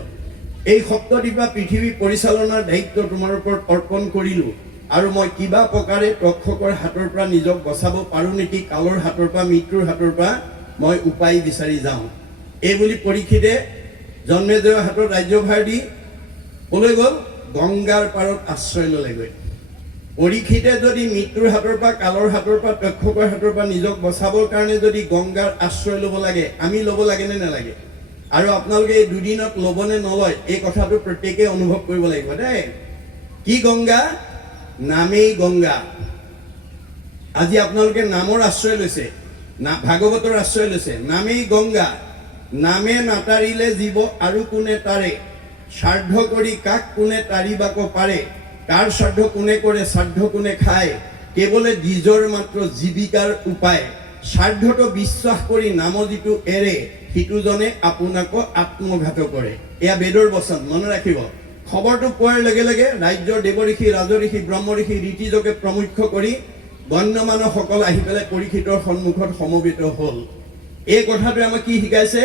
এই সপ্তদ্বীপা পৃথিৱী পৰিচালনাৰ দায়িত্ব তোমাৰ ওপৰত অৰ্পণ কৰিলো আৰু মই কিবা প্ৰকাৰে তক্ষকৰ হাতৰ পৰা নিজক বচাব পাৰোঁ নেকি, কালৰ হাতৰ পৰা, মৃত্যুৰ হাতৰ পৰা মই উপায় বিচাৰি যাওঁ। এই বুলি পৰীক্ষিতে জন্মেজয়ৰ হাতত ৰাজ্যভাৰ দি ক'লৈ গ'ল? গংগাৰ পাৰত আশ্ৰয় ল'লেগৈ। পৰীক্ষিতে যদি মৃত্যুৰ হাতৰ পৰা, কালৰ হাতৰ পৰা, তক্ষকৰ হাতৰ পৰা নিজক বচাবৰ কাৰণে যদি গংগাৰ আশ্ৰয় ল'ব লাগে, আমি ল'ব লাগে নে নালাগে? আৰু আপোনালোকে এই 2 দিনত ল'বনে নলয়, এই কথাটো প্ৰত্যেকেই অনুভৱ কৰিব লাগিব দেই। কি গংগা? নামেই গংগা। আজি আপোনালোকে নামৰ আশ্ৰয় লৈছে, ভাগৱতৰ আশ্ৰয় লৈছে। নামেই গংগা, নামে নাতাৰিলে জীৱ আৰু কোনে তাৰে, শ্ৰাদ্ধ কৰি কাক কোনে তাৰিবাক পাৰে, কাৰ শ্ৰাদ্ধ কোনে কৰে, শ্ৰাদ্ধ কোনে খায়, কেৱলে নিজৰ মাত্ৰ জীৱিকাৰ উপায়, শ্ৰাদ্ধটো বিশ্বাস কৰি নাম যিটো এৰে, সিটোজনে আপোনাকো আত্মঘাত কৰে। এয়া বেদৰ বচন, মনে ৰাখিব। খবৰটো পোৱাৰ লগে লগে ৰাজ্যৰ দেৱঋষি, ৰাজঋষি, ব্ৰহ্মঋষি, ঋতিজকে প্ৰমুখ্য কৰি গণ্যমান্যসকল আহি পেলাই পৰীক্ষিতৰ সন্মুখত সমবেত হ'ল। এই কথাটোৱে আমাক কি শিকাইছে?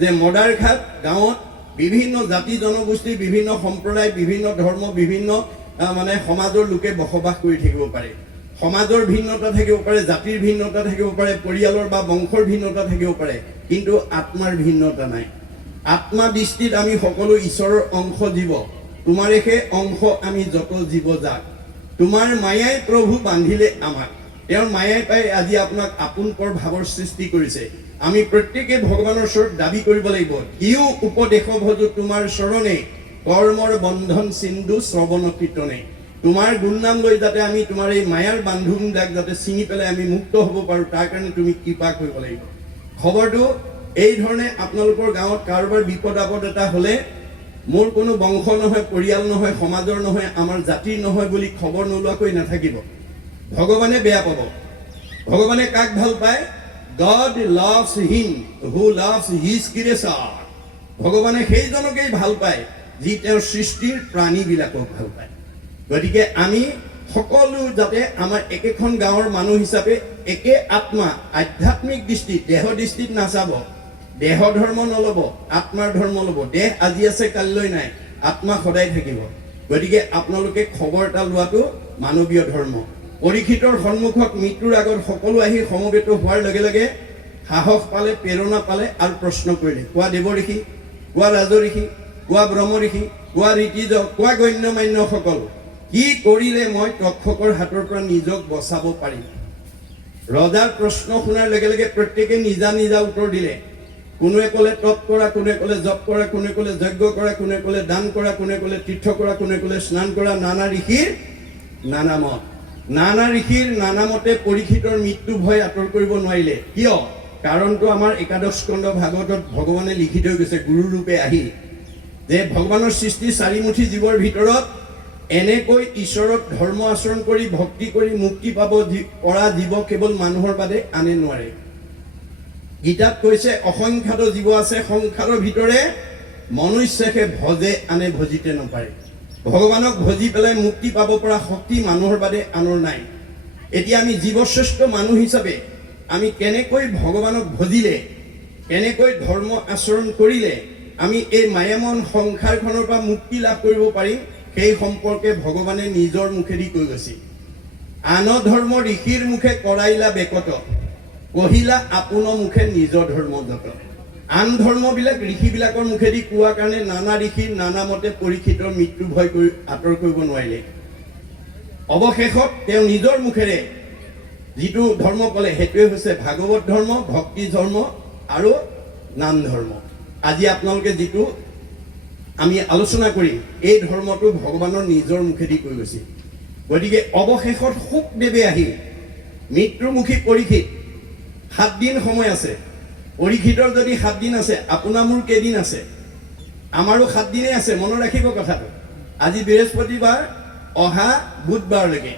যে মদাৰঘাট গাঁৱত বিভিন্ন জাতি জনগোষ্ঠী, বিভিন্ন সম্প্ৰদায়, বিভিন্ন ধৰ্ম, বিভিন্ন সমাজৰ লোকে বসবাস কৰি থাকিব পাৰে। সমাজৰ ভিন্নতা থাকিব পাৰে, জাতিৰ ভিন্নতা থাকিব পাৰে, পৰিয়ালৰ বা বংশৰ ভিন্নতা থাকিব পাৰে, কিন্তু আত্মাৰ ভিন্নতা নাই। আত্মা দৃষ্টিত আমি সকলো ঈশ্বৰৰ অংশ জীৱ, তোমাৰে সেই অংশ আমি যত জীৱ যাক। তোমাৰ মায়াই প্ৰভু বান্ধিলে আমাক, তেওঁৰ মায়াই পাই আজি আপোনাক আপোনকৰ ভাৱৰ সৃষ্টি কৰিছে। আমি প্ৰত্যেকে ভগৱানৰ ওচৰত দাবী কৰিব লাগিব, ইও উপদেশ ভজো তোমাৰ চৰণে, কৰ্মৰ বন্ধন সিন্ধু শ্ৰৱণ কীৰ্তনে। তোমাৰ গুণনাম লৈ যাতে আমি তোমাৰ এই মায়াৰ বান্ধোনবিলাক যাতে ছিঙি পেলাই আমি মুক্ত হ'ব পাৰোঁ, তাৰ কাৰণে তুমি কৃপা কৰিব লাগিব। খবৰটো এই ধৰণে আপোনালোকৰ গাঁৱত কাৰোবাৰ বিপদ আপদ এটা হ'লে মোৰ কোনো বংশ নহয়, পৰিয়াল নহয়, সমাজৰ নহয়, আমাৰ জাতিৰ নহয় বুলি খবৰ নোলোৱাকৈ নাথাকিব। ভগৱানে বেয়া পাব। ভগৱানে কাক ভাল পায়? God loves him who loves his creation. ভগৱানে সেইজনকেই ভাল পায় যি তেওঁৰ সৃষ্টিৰ প্ৰাণীবিলাকক ভাল পায়। গতিকে আমি সকলো যাতে আমাৰ একেখন গাঁৱৰ মানুহ হিচাপে একে আত্মা, আধ্যাত্মিক দৃষ্টিত, দেহ দৃষ্টিত নাচাব, দেহ ধৰ্ম নল'ব, আত্মাৰ ধৰ্ম ল'ব। দেহ আজি আছে কালিলৈ নাই, আত্মা সদায় থাকিব। গতিকে আপোনালোকে খবৰ এটা লোৱাটো মানৱীয় ধৰ্ম। পৰীক্ষিতৰ সন্মুখত মৃত্যুৰ আগত সকলো আহি সমবেত হোৱাৰ লগে লগে সাহস পালে, প্ৰেৰণা পালে আৰু প্ৰশ্ন কৰিলে। কোৱা দেৱ ঋষি, কোৱা ৰাজ ঋষি, কোৱা ব্ৰহ্ম ঋষি, কোৱা ঋতিজ, কোৱা গণ্যমান্য সকল, কি কৰিলে মই তক্ষকৰ হাতৰ পৰা নিজক বচাব পাৰিম? ৰজাৰ প্ৰশ্ন শুনাৰ লগে লগে প্ৰত্যেকে নিজা নিজা উত্তৰ দিলে। কোনোৱে ক'লে তপ কৰা, কোনোৱে ক'লে জপ কৰা, কোনোৱে ক'লে যজ্ঞ কৰা, কোনোৱে ক'লে দান কৰা, কোনোৱে ক'লে তীৰ্থ কৰা, কোনোৱে ক'লে স্নান কৰা। নানা ঋষিৰ নানা মত। নানা ঋষিৰ নানা মতে পৰীক্ষিতৰ মৃত্যু ভয় আঁতৰ কৰিব নোৱাৰিলে। কিয়? কাৰণটো আমাৰ একাদশ স্কন্ধ ভাগৱতত ভগৱানে লিখি থৈ গৈছে গুৰু ৰূপে আহি, যে ভগৱানৰ সৃষ্টি চাৰিমুঠি জীৱৰ ভিতৰত এনেকৈ ঈশ্বৰক ধৰ্ম আচৰণ কৰি ভক্তি কৰি মুক্তি পাব পৰা জীৱ কেৱল মানুহৰ বাদে আনে নোৱাৰে। গীতাত কৈছে অসংখ্যাত জীৱ আছে, সংখ্যাৰ ভিতৰে মনুষ্যকে ভজে আনে ভজিতে নপাৰে। ভগৱানক ভজি পেলাই মুক্তি পাব পৰা শক্তি মানুহৰ বাদে আনৰ নাই। এতিয়া আমি জীৱশ্ৰেষ্ঠ মানুহ হিচাপে আমি কেনেকৈ ভগৱানক ভজিলে, কেনেকৈ ধৰ্ম আচৰণ কৰিলে আমি এই মায়ামন সংসাৰখনৰ পৰা মুক্তি লাভ কৰিব পাৰিম, সেই সম্পৰ্কে ভগৱানে নিজৰ মুখেদি কৈ গৈছে। আন ধৰ্ম ঋষিৰ মুখে কৰাইলা বেকত, কহিলা আপোন মুখে নিজৰ ধৰ্ম যত। আন ধৰ্মবিলাক ঋষিবিলাকৰ মুখেদি কোৱা কাৰণে নানা ঋষিৰ নানা মতে পৰীক্ষিতৰ মৃত্যু ভয় কৰি আঁতৰ কৰিব নোৱাৰিলে। অৱশেষত তেওঁ নিজৰ মুখেৰে যিটো ধৰ্ম ক'লে সেইটোৱে হৈছে ভাগৱত ধৰ্ম, ভক্তি ধৰ্ম আৰু নাম ধৰ্ম। আজি আপোনালোকে যিটো আমি আলোচনা কৰিম, এই ধৰ্মটো ভগৱানৰ নিজৰ মুখেদি কৈ গৈছে। গতিকে অৱশেষত শুকদেৱে আহি মৃত্যুমুখী পৰীক্ষিত, 7 দিন সময় আছে। পৰীক্ষিতৰ যদি 7 দিন আছে, আপোনাৰ মোৰ কেইদিন আছে? আমাৰো 7 দিনে আছে। মনত ৰাখিব কথাটো। আজি বৃহস্পতিবাৰ, অহা বুধবাৰলৈকে,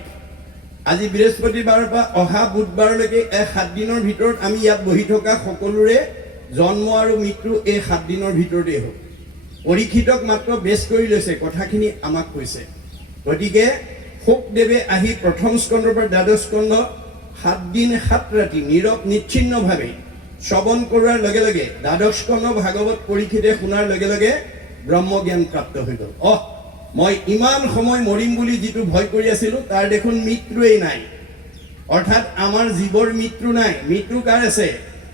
আজি বৃহস্পতিবাৰৰ পৰা অহা বুধবাৰলৈকে এই 7 দিনৰ ভিতৰত আমি ইয়াত বহি থকা সকলোৰে জন্ম আৰু মৃত্যু এই 7 দিনৰ ভিতৰতেই হ'ল। পৰীক্ষিতক মাত্ৰ বেছ কৰি লৈছে, কথাখিনি আমাক কৈছে। গতিকে শুকদেৱে আহি প্ৰথম স্কন্ধৰ পৰা দ্বাদশ স্কন্ধ 7 দিন 7 ৰাতি নীৰৱ নিচ্ছিন্নভাৱে শ্ৰৱণ কৰোৱাৰ লগে লগে দ্বাদশ স্কন্ধ ভাগৱত পৰীক্ষিতে শুনাৰ লগে লগে ব্ৰহ্মজ্ঞান প্ৰাপ্ত হৈ গ'ল। মই ইমান সময় মৰিম বুলি যিটো ভয় কৰি আছিলোঁ, তাৰ দেখোন মৃত্যুৱেই নাই। অৰ্থাৎ আমাৰ জীৱৰ মৃত্যু নাই। মৃত্যু কাৰ আছে?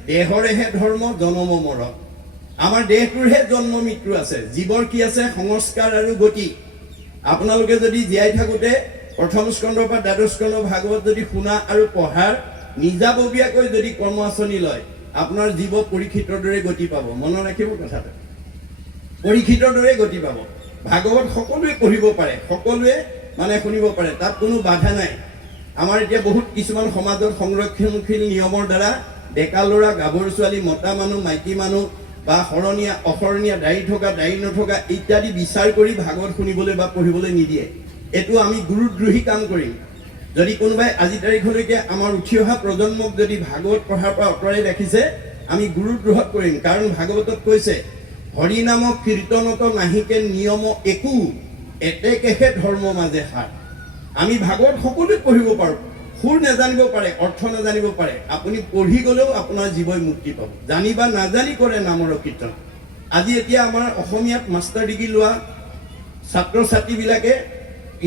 দেহৰেহে ধৰ্ম, জনম মৰণ। আমাৰ দেহটোৰহে জন্ম মৃত্যু আছে। জীৱৰ কি আছে? সংস্কাৰ আৰু গতি। আপোনালোকে যদি জীয়াই থাকোঁতে প্ৰথম স্কন্ধৰ পৰা দ্বাদশ স্কন্ধ ভাগৱত যদি শুনা আৰু পঢ়াৰ নিজাববীয়াকৈ যদি কৰ্ম আঁচনি লয়, আপোনাৰ জীৱ পৰীক্ষিতৰ দৰে গতি পাব। মনত ৰাখিব কথাটো। পৰীক্ষিতৰ দৰে গতি পাব। ভাগৱত সকলোৱে পঢ়িব পাৰে, সকলোৱে শুনিব পাৰে, তাত কোনো বাধা নাই। আমাৰ এতিয়া বহুত কিছুমান সমাজত সংৰক্ষণশীল নিয়মৰ দ্বাৰা ডেকা ল'ৰা, গাভৰু ছোৱালী, মতা মানুহ, মাইকী মানুহ বা শৰণীয়া অশৰণীয়া, দাড়ি থকা দাড়ি নথকা ইত্যাদি বিচাৰ কৰি ভাগৱত শুনিবলৈ বা পঢ়িবলৈ নিদিয়ে। এইটো আমি গুৰুদ্ৰোহী কাম কৰিম। যদি কোনোবাই আজি তাৰিখলৈকে আমাৰ উঠি অহা প্ৰজন্মক যদি ভাগৱত পঢ়াৰ পৰা আঁতৰাই ৰাখিছে, আমি গুৰুদ্ৰোহত কৰিম। কাৰণ ভাগৱতত কৈছে, হৰি নাম কীৰ্তনত নাহিকে নিয়ম একো, এতেকেহে ধৰ্ম মাজে সাৰ। আমি ভাগৱত সকলোৱে পঢ়িব পাৰোঁ। সুৰ নাজানিব পাৰে, অৰ্থ নাজানিব পাৰে, আপুনি পঢ়ি গ'লেও আপোনাৰ জীৱই মুক্তি পাব। জানি বা নাজানি কৰে নামৰ কীৰ্তন। আজি এতিয়া আমাৰ অসমীয়াত মাষ্টাৰ ডিগ্ৰী লোৱা ছাত্ৰ ছাত্ৰীবিলাকে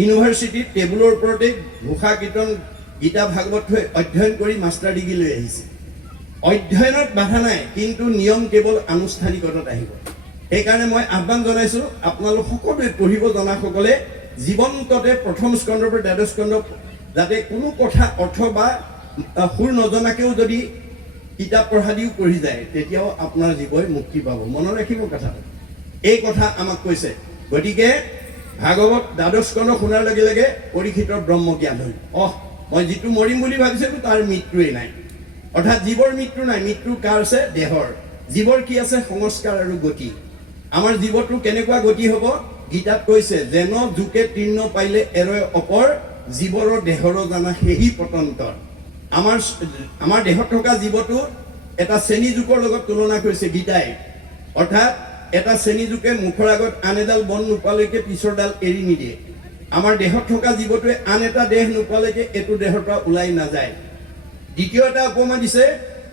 ইউনিভাৰ্চিটিত টেবুলৰ ওপৰতে ঘোষা কীৰ্তন, গীতা ভাগৱত থৈ অধ্যয়ন কৰি মাষ্টাৰ ডিগ্ৰী লৈ আহিছে। অধ্যয়নত বাধা নাই, কিন্তু নিয়ম কেৱল আনুষ্ঠানিকতাত আহিব। সেইকাৰণে মই আহ্বান জনাইছোঁ আপোনালোক সকলোৱে পঢ়িব জনাসকলে জীৱন্ততে প্ৰথম স্কন্ধৰ পৰা দ্বাদশ স্কন্ধ যাতে কোনো কথা অৰ্থ বা সুৰ নজনাকেও যদি কিতাপ পঢ়া দিও পঢ়ি যায় তেতিয়াও আপোনাৰ জীৱই মুক্তি পাব। মনত ৰাখিব কথাটো, এই কথা আমাক কৈছে। গতিকে ভাগৱত দ্বাদশ স্কন্ধ শুনাৰ লগে লগে পৰীক্ষিতৰ ব্ৰহ্মজ্ঞান হ'ল। মই যিটো মৰিম বুলি ভাবিছিলোঁ তাৰ মৃত্যুৱেই নাই, অৰ্থাৎ জীৱৰ মৃত্যু নাই। মৃত্যু কাৰ আছে? দেহৰ। জীৱৰ কি আছে? সংস্কাৰ আৰু গতি। আমাৰ জীৱটো কেনেকুৱা গতি হ'ব? গীতাত কৈছে যেন জোকে তৃণ পাইলে এৰয় অপৰ, জীৱৰ দেহৰ জানা সেহি পতন্তৰ। আমাৰ দেহত থকা জীৱটো এটা শ্ৰেণী জোকৰ লগত তুলনা কৰিছে গীতাই। অৰ্থাৎ এটা শ্ৰেণী জোকে মুখৰ আগত আন এডাল বন নোপোৱালৈকে পিছৰডাল এৰি নিদিয়ে। আমাৰ দেহত থকা জীৱটোৱে আন এটা দেহ নোপোৱালৈকে এইটো দেহৰ পৰা ওলাই নাযায়। দ্বিতীয় এটা উপমা দিছে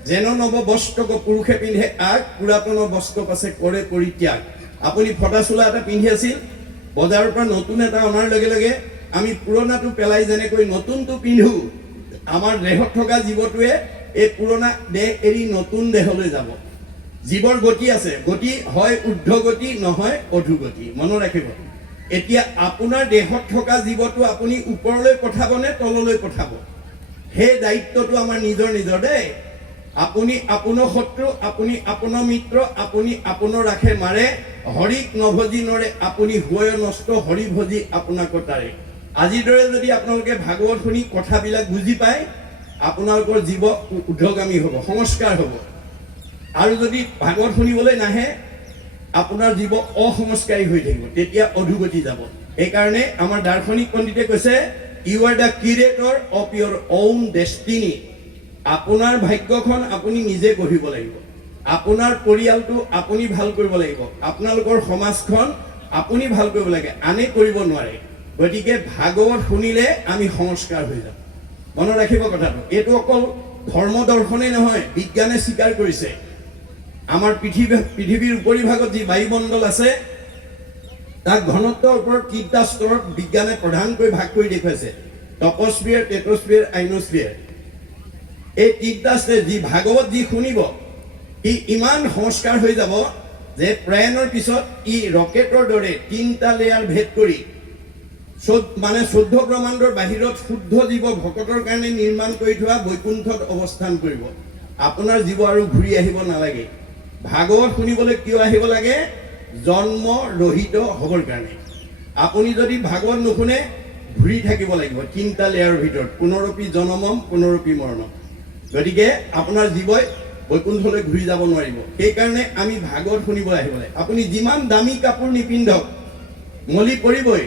যেন নৱ বস্ত্ৰক পুৰুষে পিন্ধে আগ, পুৰাতন বস্ত্ৰ পাছে কৰে পৰিত্যাগ। আপুনি ফটা চোলা এটা পিন্ধি আছিল, বজাৰৰ পৰা নতুন এটা অনাৰ লগে লগে আমি পুৰণাটো পেলাই যেনেকৈ নতুনটো পিন্ধো, আমাৰ দেহত থকা জীৱটোৱে এই পুৰণা দেহ এৰি নতুন দেহলৈ যাব। জীৱৰ গতি আছে, গতি হয় ঊৰ্ধ্বগতি নহয় অধোগতি। মনত ৰাখিব। এতিয়া আপোনাৰ দেহত থকা জীৱটো আপুনি ওপৰলৈ পঠাব নে তললৈ পঠাব, সেই দায়িত্বটো আমাৰ নিজৰ নিজৰ দেই। আপুনি আপোনাৰ শত্ৰু, আপুনি আপোনাৰ মিত্ৰ, আপুনি আপোনাৰ ৰাখে মাৰে, হৰিক নভজি নৰে আপুনি হুৱয় নষ্ট, হৰি ভজি আপোনাক তাৰে। আজিৰ দৰে যদি আপোনালোকে ভাগৱত শুনি কথাবিলাক বুজি পায়, আপোনালোকৰ জীৱ ঊৰ্ধ্বগামী হ'ব, সংস্কাৰ হ'ব। আৰু যদি ভাগৱত শুনিবলৈ নাহে, আপোনাৰ জীৱ অসংস্কাৰী হৈ থাকিব, তেতিয়া অধোগতি যাব। সেইকাৰণে আমাৰ দাৰ্শনিক পণ্ডিতে কৈছে you are the curator of your own destiny. আপোনাৰ ভাগ্যখন আপুনি নিজে গঢ়িব লাগিব। আপোনাৰ পৰিয়ালটো আপুনি ভাল কৰিব লাগিব। আপোনালোকৰ সমাজখন আপুনি ভাল কৰিব লাগে, আনে কৰিব নোৱাৰে। গতিকে ভাগৱত শুনিলে আমি সংস্কাৰ হৈ যাম। মনত ৰাখিব কথাটো। এইটো অকল ধৰ্ম দৰ্শনেই নহয়, বিজ্ঞানে স্বীকাৰ কৰিছে। আমাৰ পৃথিৱীৰ উপৰিভাগত যি বায়ুমণ্ডল আছে তাক ঘনত্বৰ ওপৰত 3টা স্তৰত বিজ্ঞানে প্ৰধানকৈ ভাগ কৰি দেখুৱাইছে, টপস্ফিয়াৰ, টেট্ৰস্ফিয়াৰ, আইনোস্ফিয়াৰ। এই 3টা ষ্টেজ যি ভাগৱত যি শুনিব ই ইমান সংস্কাৰ হৈ যাব যে প্ৰয়াণৰ পিছত ই ৰকেটৰ দৰে 3টা লেয়াৰ ভেদ কৰি 14 ব্ৰহ্মাণ্ডৰ বাহিৰত শুদ্ধ জীৱ ভকতৰ কাৰণে নিৰ্মাণ কৰি থোৱা বৈকুণ্ঠত অৱস্থান কৰিব। আপোনাৰ জীৱ আৰু ঘূৰি আহিব নালাগে। ভাগৱত শুনিবলৈ কিয় আহিব লাগে? জন্ম ৰহিত হ'বৰ কাৰণে। আপুনি যদি ভাগৱত নুশুনে ঘূৰি থাকিব লাগিব 3টা লেয়াৰৰ ভিতৰত, পুনৰপি জনমম পুনৰপি মৰণম। গতিকে আপোনাৰ জীৱই বৈকুণ্ঠলৈ ঘূৰি যাব নোৱাৰিব। সেইকাৰণে আমি ভাগৱত শুনিবলৈ আহিব লাগে। আপুনি যিমান দামী কাপোৰ নিপিন্ধক মলি পৰিবই।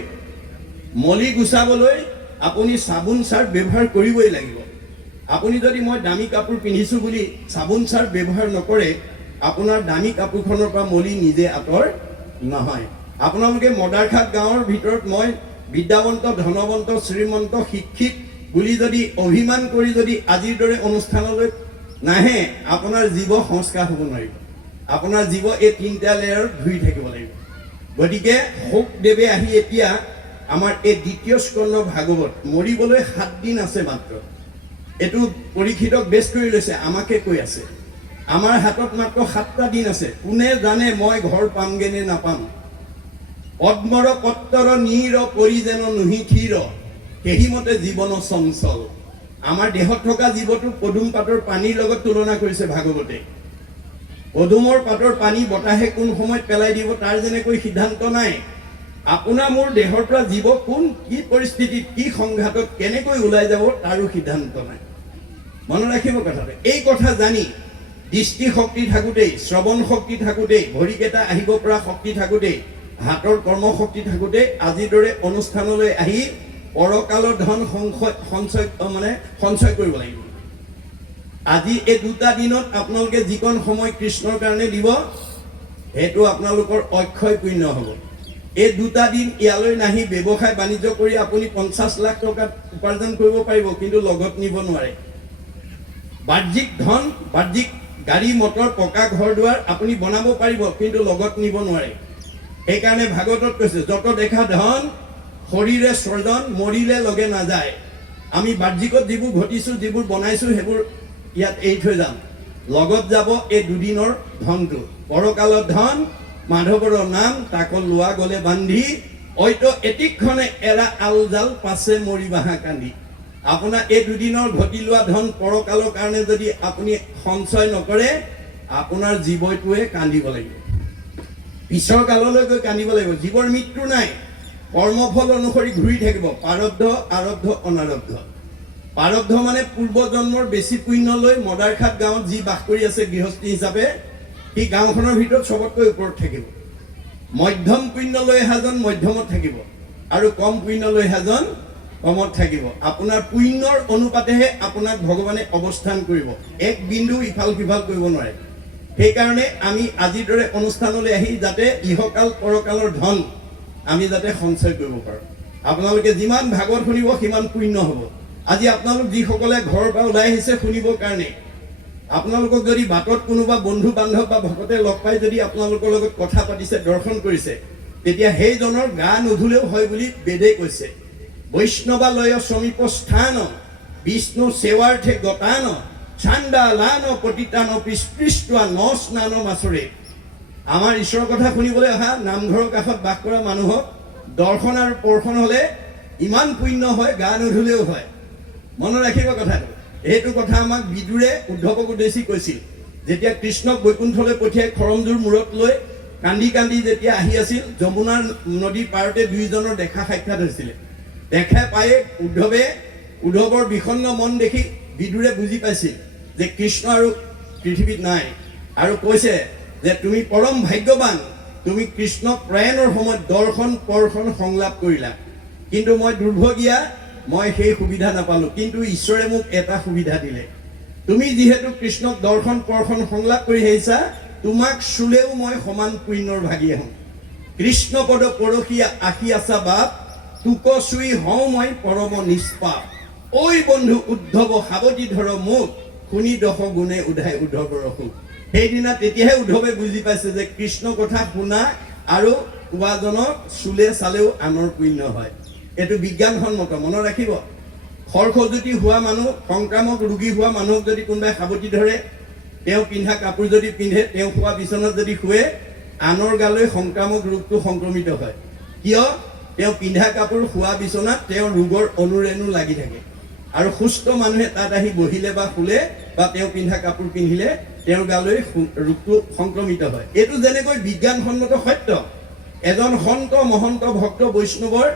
মলি গুচাবলৈ আপুনি চাবোন চাৰ্ফ ব্যৱহাৰ কৰিবই লাগিব। আপুনি যদি মই দামী কাপোৰ পিন্ধিছোঁ বুলি চাবোন চাৰ্ফ ব্যৱহাৰ নকৰে, আপোনাৰ দামী কাপোৰখনৰ পৰা মলি নিজে আঁতৰ নহয়। আপোনালোকে মদাৰখাট গাঁৱৰ ভিতৰত মই বিদ্যাৱন্ত, ধনৱন্ত, শ্ৰীমন্ত, শিক্ষিত বুলি যদি অভিমান কৰি যদি আজিৰ দৰে অনুষ্ঠানলৈ নাহে, আপোনাৰ জীৱ সংস্কাৰ হ'ব নোৱাৰিব। আপোনাৰ জীৱ এই 3টা লেয়াৰত ঘূৰি থাকিব লাগিব। গতিকে শোকদেৱে আহি এতিয়া আমাৰ এই 2য় স্কন্ধ ভাগৱত মৰিবলৈ 7 দিন আছে মাত্ৰ। এইটো পৰীক্ষিতক বেছ কৰি লৈছে, আমাকে কৈ আছে। আমাৰ হাতত মাত্ৰ 7টা দিন আছে। কোনে জানে মই ঘৰ পামগে নে নাপাম। পদ্মৰ পত্ৰৰ নীৰ পৰি যেন নুহি থিৰ, সেইমতে জীৱন চঞ্চল। আমাৰ দেহত থকা জীৱটো পদুম পাতৰ পানীৰ লগত তুলনা কৰিছে ভাগৱতে। পদুমৰ পাতৰ পানী বতাহে কোন সময়ত পেলাই দিব তাৰ যেনেকৈ সিদ্ধান্ত নাই, আপোনাৰ মোৰ দেহৰ পৰা জীৱ কোন কি পৰিস্থিতিত কি সংঘাতত কেনেকৈ ওলাই যাব তাৰো সিদ্ধান্ত নাই। মনত ৰাখিব কথাটো। এই কথা জানি দৃষ্টি শক্তি থাকোঁতেই, শ্ৰৱণ শক্তি থাকোঁতেই, ভৰিকেইটা আহিব পৰা শক্তি থাকোঁতেই, হাতৰ কৰ্মশক্তি থাকোঁতেই আজিৰ দৰে অনুষ্ঠানলৈ আহি পৰকালৰ ধন সঞ্চয় কৰিব লাগিব। আজি এই 2টা দিনত আপোনালোকে যিকণ সময় কৃষ্ণৰ কাৰণে দিব, সেইটো আপোনালোকৰ অক্ষয় পুণ্য হ'ব। এই 2টা দিন ইয়ালৈ নাহি ব্যৱসায় বাণিজ্য কৰি আপুনি 50 লাখ টকা উপাৰ্জন কৰিব পাৰিব, কিন্তু লগত নিব নোৱাৰে। বাহ্যিক ধন, বাহ্যিক গাড়ী মটৰ, পকা ঘৰ দুৱাৰ আপুনি বনাব পাৰিব, কিন্তু লগত নিব নোৱাৰে। সেইকাৰণে ভাগৱতত কৈছে যত দেখা ধন শৰীৰে স্বৰ্জন, মৰিলে লগে নাযায়। আমি বাহ্যিকত যিবোৰ ঘটিছোঁ, যিবোৰ বনাইছোঁ, সেইবোৰ ইয়াত এৰি থৈ যাম। লগত যাব এই 2 দিনৰ ধনটো। পৰকালৰ ধন মাধৱৰ নাম তাক লোৱা গলে বান্ধি হয়তো এটিক্ষণে এৰা আল জাল পাছে মৰি বাহা কান্দি। আপোনাৰ এই দুদিনৰ ঘটি লোৱা ধন পৰকালৰ কাৰণে যদি আপুনি সঞ্চয় নকৰে, আপোনাৰ জীৱটোৱে কান্দিব লাগিব, পিছৰ কাললৈ গৈ কান্দিব লাগিব। জীৱৰ মৃত্যু নাই, কৰ্মফল অনুসৰি ঘূৰি থাকিব, প্ৰাৰব্ধ আৰব্ধ অনাৰব্ধ। প্ৰাৰব্ধ মানে পূৰ্ব জন্মৰ বেছি পুণ্য লৈ মদাৰখাট গাঁৱত যি বাস কৰি আছে গৃহস্থী হিচাপে, সি গাঁওখনৰ ভিতৰত চবতকৈ ওপৰত থাকিব। মধ্যম পুণ্য লৈ এহাজন মধ্যমত থাকিব, আৰু কম পুণ্য লৈ এহাজন কমত থাকিব। আপোনাৰ পুণ্যৰ অনুপাতেহে আপোনাক ভগৱানে অৱস্থান কৰিব, এক বিন্দু ইফাল সিফাল কৰিব নোৱাৰে। সেইকাৰণে আমি আজিৰ দৰে অনুষ্ঠানলৈ আহি যাতে ইহকাল পৰকালৰ ধন আমি যাতে সঞ্চয় কৰিব পাৰোঁ। আপোনালোকে যিমান ভাগৱত শুনিব সিমান পুণ্য হ'ব। আজি আপোনালোক যিসকলে ঘৰৰ পৰা ওলাই আহিছে শুনিবৰ কাৰণে, আপোনালোকক যদি বাটত কোনোবা বন্ধু বান্ধৱ বা ভকতে লগ পাই যদি আপোনালোকৰ লগত কথা পাতিছে, দৰ্শন কৰিছে, তেতিয়া সেইজনৰ গা নুধুলেও হয় বুলি বেদে কৈছে। বৈষ্ণৱালয় সমীপ স্থান বিষ্ণু সেৱাৰ্থে গতান চান্দা লান পতিতান পৃষ্ঠা ন স্নান মাছৰে। আমাৰ ঈশ্বৰৰ কথা শুনিবলৈ অহা নামঘৰৰ কাষত বাস কৰা মানুহক দৰ্শন আৰু পৰ্শন হলে ইমান পুণ্য হয়, গা নুধুলেও হয়। মনত ৰাখিব কথাটো। এইটো কথা আমাক বিদুৰে উদ্ধৱক উদ্দেশ্যি কৈছিল, যেতিয়া কৃষ্ণক বৈকুণ্ঠলৈ পঠিয়াই খৰমজোৰ মূৰত লৈ কান্দি কান্দি যেতিয়া আহি আছিল, যমুনা নদীৰ পাৰতে দুইজনৰ দেখা সাক্ষাৎ হৈছিলে। দেখা পায়ে উদ্ধৱৰ বিষণ্ণ মন দেখি বিদুৰে বুজি পাইছিল যে কৃষ্ণ আৰু পৃথিৱীত নাই, আৰু কৈছে যে তুমি পৰম ভাগ্যৱান, তুমি কৃষ্ণ প্ৰয়াণৰ সময়ত দৰ্শন পৰ্শন সংলাপ কৰিলা, কিন্তু মই দুৰ্ভগীয়া, মই সেই সুবিধা নাপালো। কিন্তু ঈশ্বৰে মোক এটা সুবিধা দিলে, তুমি যিহেতু কৃষ্ণক দৰ্শন পৰ্শন সংলাপ কৰি আহিছা, তোমাক চুলেও মই সমান পুণ্যৰ ভাগী হওঁ। কৃষ্ণ পদ পৰশীয়া আশী আছা বাপ, তোক চুই হওঁ মই পৰম নিষ্পাপ। ঐ বন্ধু উদ্ধৱ সাৱতি ধৰ মোক, শুনি দশ গুণে উধাই উদ্ধৱৰ অসুখ। সেইদিনা তেতিয়াহে উদ্ধৱে বুজি পাইছে যে কৃষ্ণ কথা শুনা আৰু কোৱাজনক চুলে চালেও আনৰ পুণ্য হয়। এইটো বিজ্ঞানসন্মত, মনত ৰাখিব। খৰখজুতি হোৱা মানুহ, সংক্ৰামক ৰোগী হোৱা মানুহক যদি কোনোবাই সাৱটি ধৰে, তেওঁ পিন্ধা কাপোৰ যদি পিন্ধে, তেওঁ শোৱা বিচনাত যদি শুৱে, আনৰ গালৈ সংক্ৰামক ৰোগটো সংক্ৰমিত হয়। কিয়? তেওঁ পিন্ধা কাপোৰ, শোৱা বিচনাত তেওঁৰ ৰোগৰ অনুৰেণু লাগি থাকে। আৰু সুস্থ মানুহে তাত আহি বহিলে বা শুলে বা তেওঁ পিন্ধা কাপোৰ পিন্ধিলে তেওঁৰ গালৈ ৰোগটো সংক্ৰমিত হয়। এইটো যেনেকৈ বিজ্ঞানসন্মত সত্য। এজন সন্ত মহন্ত ভক্ত বৈষ্ণৱৰ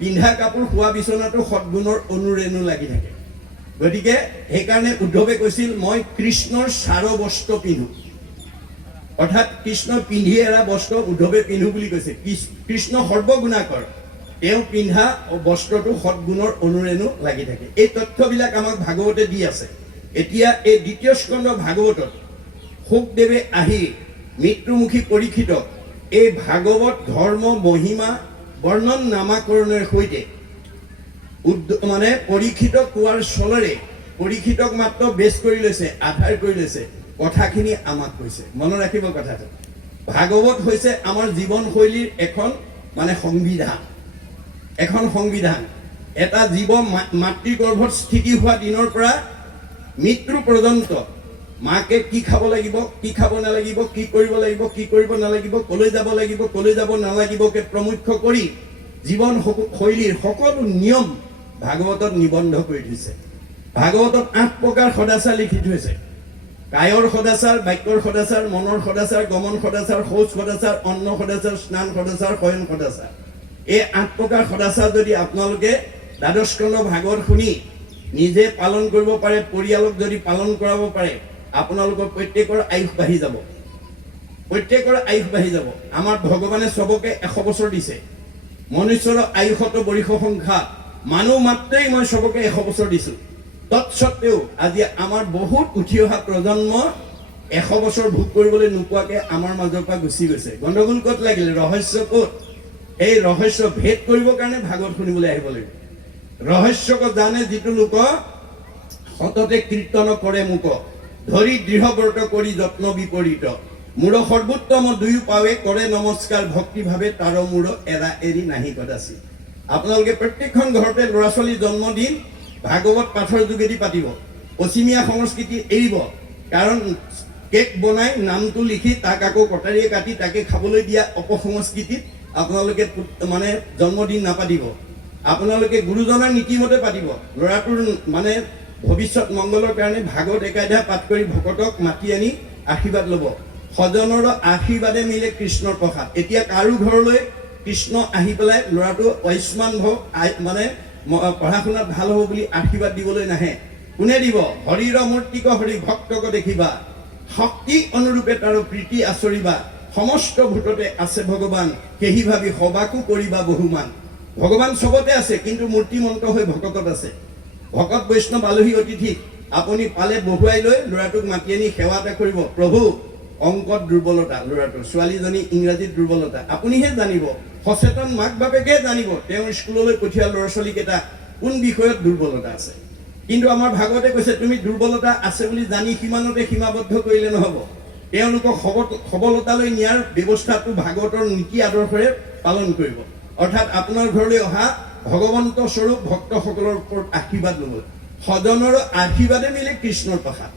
পিন্ধা কাপোৰ, শোৱা বিচনাটো সদ্গুণৰ অনুৰেণু লাগি থাকে। গতিকে সেইকাৰণে উদ্ধৱে কৈছিল, মই কৃষ্ণৰ চাৰ বস্ত্ৰ পিন্ধো, অৰ্থাৎ কৃষ্ণ পিন্ধি এৰা বস্ত্ৰ উদ্ধৱে পিন্ধো বুলি কৈছে। কৃষ্ণ সৰ্বগুণাকৰ, তেওঁ পিন্ধা বস্ত্ৰটো সদ্গুণৰ অনুৰেণু লাগি থাকে। এই তথ্যবিলাক আমাক ভাগৱতে দি আছে। এতিয়া এই দ্বিতীয় স্কন্ধ ভাগৱতত শুকদেৱে আহি মৃত্যুমুখী পৰীক্ষিতক এই ভাগৱত ধৰ্ম মহিমা বৰ্ণন নামাকৰণৰ সৈতে মানে পৰীক্ষিতক কোৱাৰ চলেৰে পৰীক্ষিতক মাত্ৰ বেছ কৰি লৈছে, আধাৰ কৰি লৈছে, কথাখিনি আমাক কৈছে। মনত ৰাখিব কথাটো। ভাগৱত হৈছে আমাৰ জীৱনশৈলীৰ এখন মানে সংবিধান, এখন সংবিধান। এটা জীৱ মাতৃগৰ্ভত স্থিতি হোৱা দিনৰ পৰা মৃত্যু পৰ্যন্ত মাকে কি খাব লাগিব, কি খাব নালাগিব, কি কৰিব লাগিব, কি কৰিব নালাগিব, কলৈ যাব লাগিব, কলৈ যাব নালাগিবকে প্ৰমুখ্য কৰি জীৱন শৈলীৰ সকলো নিয়ম ভাগৱতত নিবন্ধ কৰি থৈছে। ভাগৱতত 8 প্ৰকাৰ সদাচাৰ লিখি থৈছে। কায়ৰ সদাচাৰ, বাক্যৰ সদাচাৰ, মনৰ সদাচাৰ, গমন সদাচাৰ, শৌচ সদাচাৰ, অন্ন সদাচাৰ, স্নান সদাচাৰ, শয়ন সদাচাৰ। এই 8 প্ৰকাৰ সদাচাৰ যদি আপোনালোকে দ্বাদশ স্কন্ধ ভাগৱত শুনি নিজে পালন কৰিব পাৰে, পৰিয়ালক যদি পালন কৰাব পাৰে, আপোনালোকৰ প্ৰত্যেকৰ আয়ুস বাঢ়ি যাব, প্ৰত্যেকৰ আয়ুস বাঢ়ি যাব। আমাৰ ভগৱানে চবকে 100 বছৰ দিছে। মনুষ্যৰ আয়ুষত বৰিষ সংখ্যা, মানুহ মাত্ৰেই মই চবকে 100 বছৰ দিছো। তৎসত্বেও আজি আমাৰ বহুত উঠি অহা প্ৰজন্ম 100 বছৰ ভোগ কৰিবলৈ নোপোৱাকে আমাৰ মাজৰ পৰা গুচি গৈছে। গণ্ডগোল ক'ত লাগিলে? ৰহস্য ক'ত? এই ৰহস্য ভেদ কৰিবৰ কাৰণে ভাগৱত শুনিবলৈ আহিব লাগিব। ৰহস্যক জানে যিটো লোক সততে কীৰ্তন কৰে মোক, ধৰি দৃঢ় ব্ৰত কৰি যত্ন বিপৰীত, মূৰ সৰ্বোত্তম দুয়ো পাৱে কৰে নমস্কাৰ, ভক্তি ভাৱে তাৰ মূৰ এৰা এৰি নাহি কদাচি। আপোনালোকে প্ৰত্যেকখন ঘৰতে ল'ৰা ছোৱালী জন্মদিন ভাগৱত পাঠৰ যোগেদি পাতিব। পশ্চিমীয়া সংস্কৃতি এৰিব, কাৰণ কেক বনাই নামটো লিখি তাক আকৌ কটাৰীয়ে কাটি তাকে খাবলৈ দিয়া অপসংস্কৃতিত আপোনালোকে মানে জন্মদিন নাপাতিব। আপোনালোকে গুৰুজনাৰ নীতিমতে পাতিব। ল'ৰাটোৰ মানে ভৱিষ্যত মংগলৰ কাৰণে ভাগৱত একাধ্যায় পাঠ কৰি ভকতক মাতি আনি আশীৰ্বাদ ল'ব। সজনৰ আশীৰ্বাদে মিলে কৃষ্ণৰ প্ৰসাদ। এতিয়া কাৰো ঘৰলৈ কৃষ্ণ আহি পেলাই ল'ৰাটো আয়ুষ্মান ভৱ মানে পঢ়া শুনাত ভাল হ'ব বুলি আশীৰ্বাদ দিবলৈ নাহে। কোনে দিব? হৰিৰ মূৰ্তিক হৰি ভক্তক দেখিবা, শক্তি অনুৰূপে তাৰ প্ৰীতি আচৰিবা, সমস্ত ভূততে আছে ভগৱান, সেহি ভাবি সবাকো কৰিবা বহুমান। ভগৱান চবতে আছে, কিন্তু মূৰ্তিমন্ত হৈ ভকতত আছে। ভকত বৈষ্ণৱ আলহী অতিথি আপুনি পালে বহুৱাই লৈ ল'ৰাটোক মাতি আনি সেৱা এটা কৰিব। প্ৰভু, অংকত দুৰ্বলতা ল'ৰাটোৰ, ছোৱালীজনী ইংৰাজীত দুৰ্বলতা, আপুনিহে জানিব। সচেতন মাক বাপেকে জানিব তেওঁৰ স্কুললৈ পঠিওৱা ল'ৰা ছোৱালীকেইটা কোন বিষয়ত দুৰ্বলতা আছে। কিন্তু আমাৰ ভাগৱতে কৈছে তুমি দুৰ্বলতা আছে বুলি জানি সিমানতে সীমাবদ্ধ কৰিলে নহ'ব। তেওঁলোকক সবলতালৈ নিয়াৰ ব্যৱস্থাটো ভাগৱতৰ নীতি আদৰ্শৰে পালন কৰিব। অৰ্থাৎ আপোনাৰ ঘৰলৈ অহা ভগৱন্ত স্বৰূপ ভক্তসকলৰ ওপৰত আশীৰ্বাদ ল'ব। সজনৰ আশীৰ্বাদে মিলে কৃষ্ণৰ প্ৰসাদ।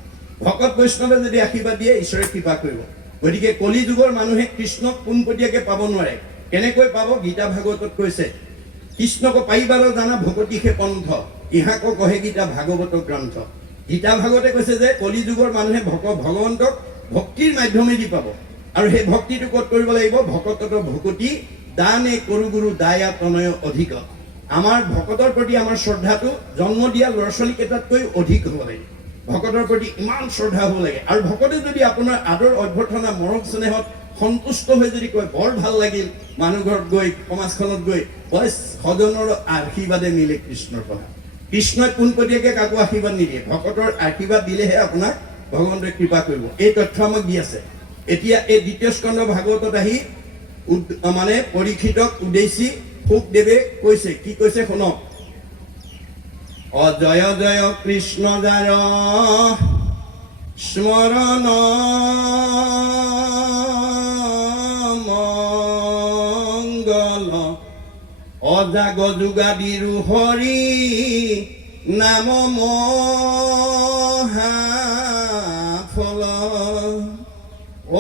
ভকত বৈষ্ণৱে যদি আশীৰ্বাদ দিয়ে ঈশ্বৰে কৃপা কৰিব। গতিকে কলি যুগৰ মানুহে কৃষ্ণক পোনপটীয়াকে পাব নোৱাৰে। কেনেকৈ পাব? গীতা ভাগৱতত কৈছে, কৃষ্ণক পাইবাৰ জানা ভকতি সে পন্থ, ইহাক কহে গীতা ভাগৱত গ্ৰন্থ। গীতা ভাগৱতে কৈছে যে কলি যুগৰ মানুহে ভগৱন্তক ভক্তিৰ মাধ্যমেদি পাব। আৰু সেই ভক্তিটো ক'ত কৰিব লাগিব? ভকতত ভকতি দানে কৰু গুৰু দায়া তনয় অধিক। আমাৰ ভকতৰ প্ৰতি আমাৰ শ্ৰদ্ধাটো জন্ম দিয়া ল'ৰা ছোৱালীকেইটাতকৈ অধিক হ'ব লাগে। ভকতৰ প্ৰতি ইমান শ্ৰদ্ধা হ'ব লাগে। আৰু ভকতে যদি আপোনাৰ আদৰ অভ্যৰ্থনা মৰম স্নেহত সন্তুষ্ট হৈ যদি কয় বৰ ভাল লাগিল, মানুহ ঘৰত গৈ সমাজখনত গৈ সজনৰ আশীৰ্বাদে মিলে কৃষ্ণৰ প্ৰসাদ। কৃষ্ণই পোনপটীয়াকে কাকো আশীৰ্বাদ নিদিয়ে, ভকতৰ আশীৰ্বাদ দিলেহে আপোনাক ভগৱন্তই কৃপা কৰিব। এই তথ্য আমাক দি আছে। এতিয়া এই দ্বিতীয় স্কন্ধ ভাগৱতত আহি মানে পৰীক্ষিতক উদ্দেশ্যি শুকদেৱে কৈছে, কি কৈছে শুনক। অজয় জয় কৃষ্ণ যাৰ স্মৰণ মংগল, অজাগ যোগাদিৰো হৰি নাম মহাফল,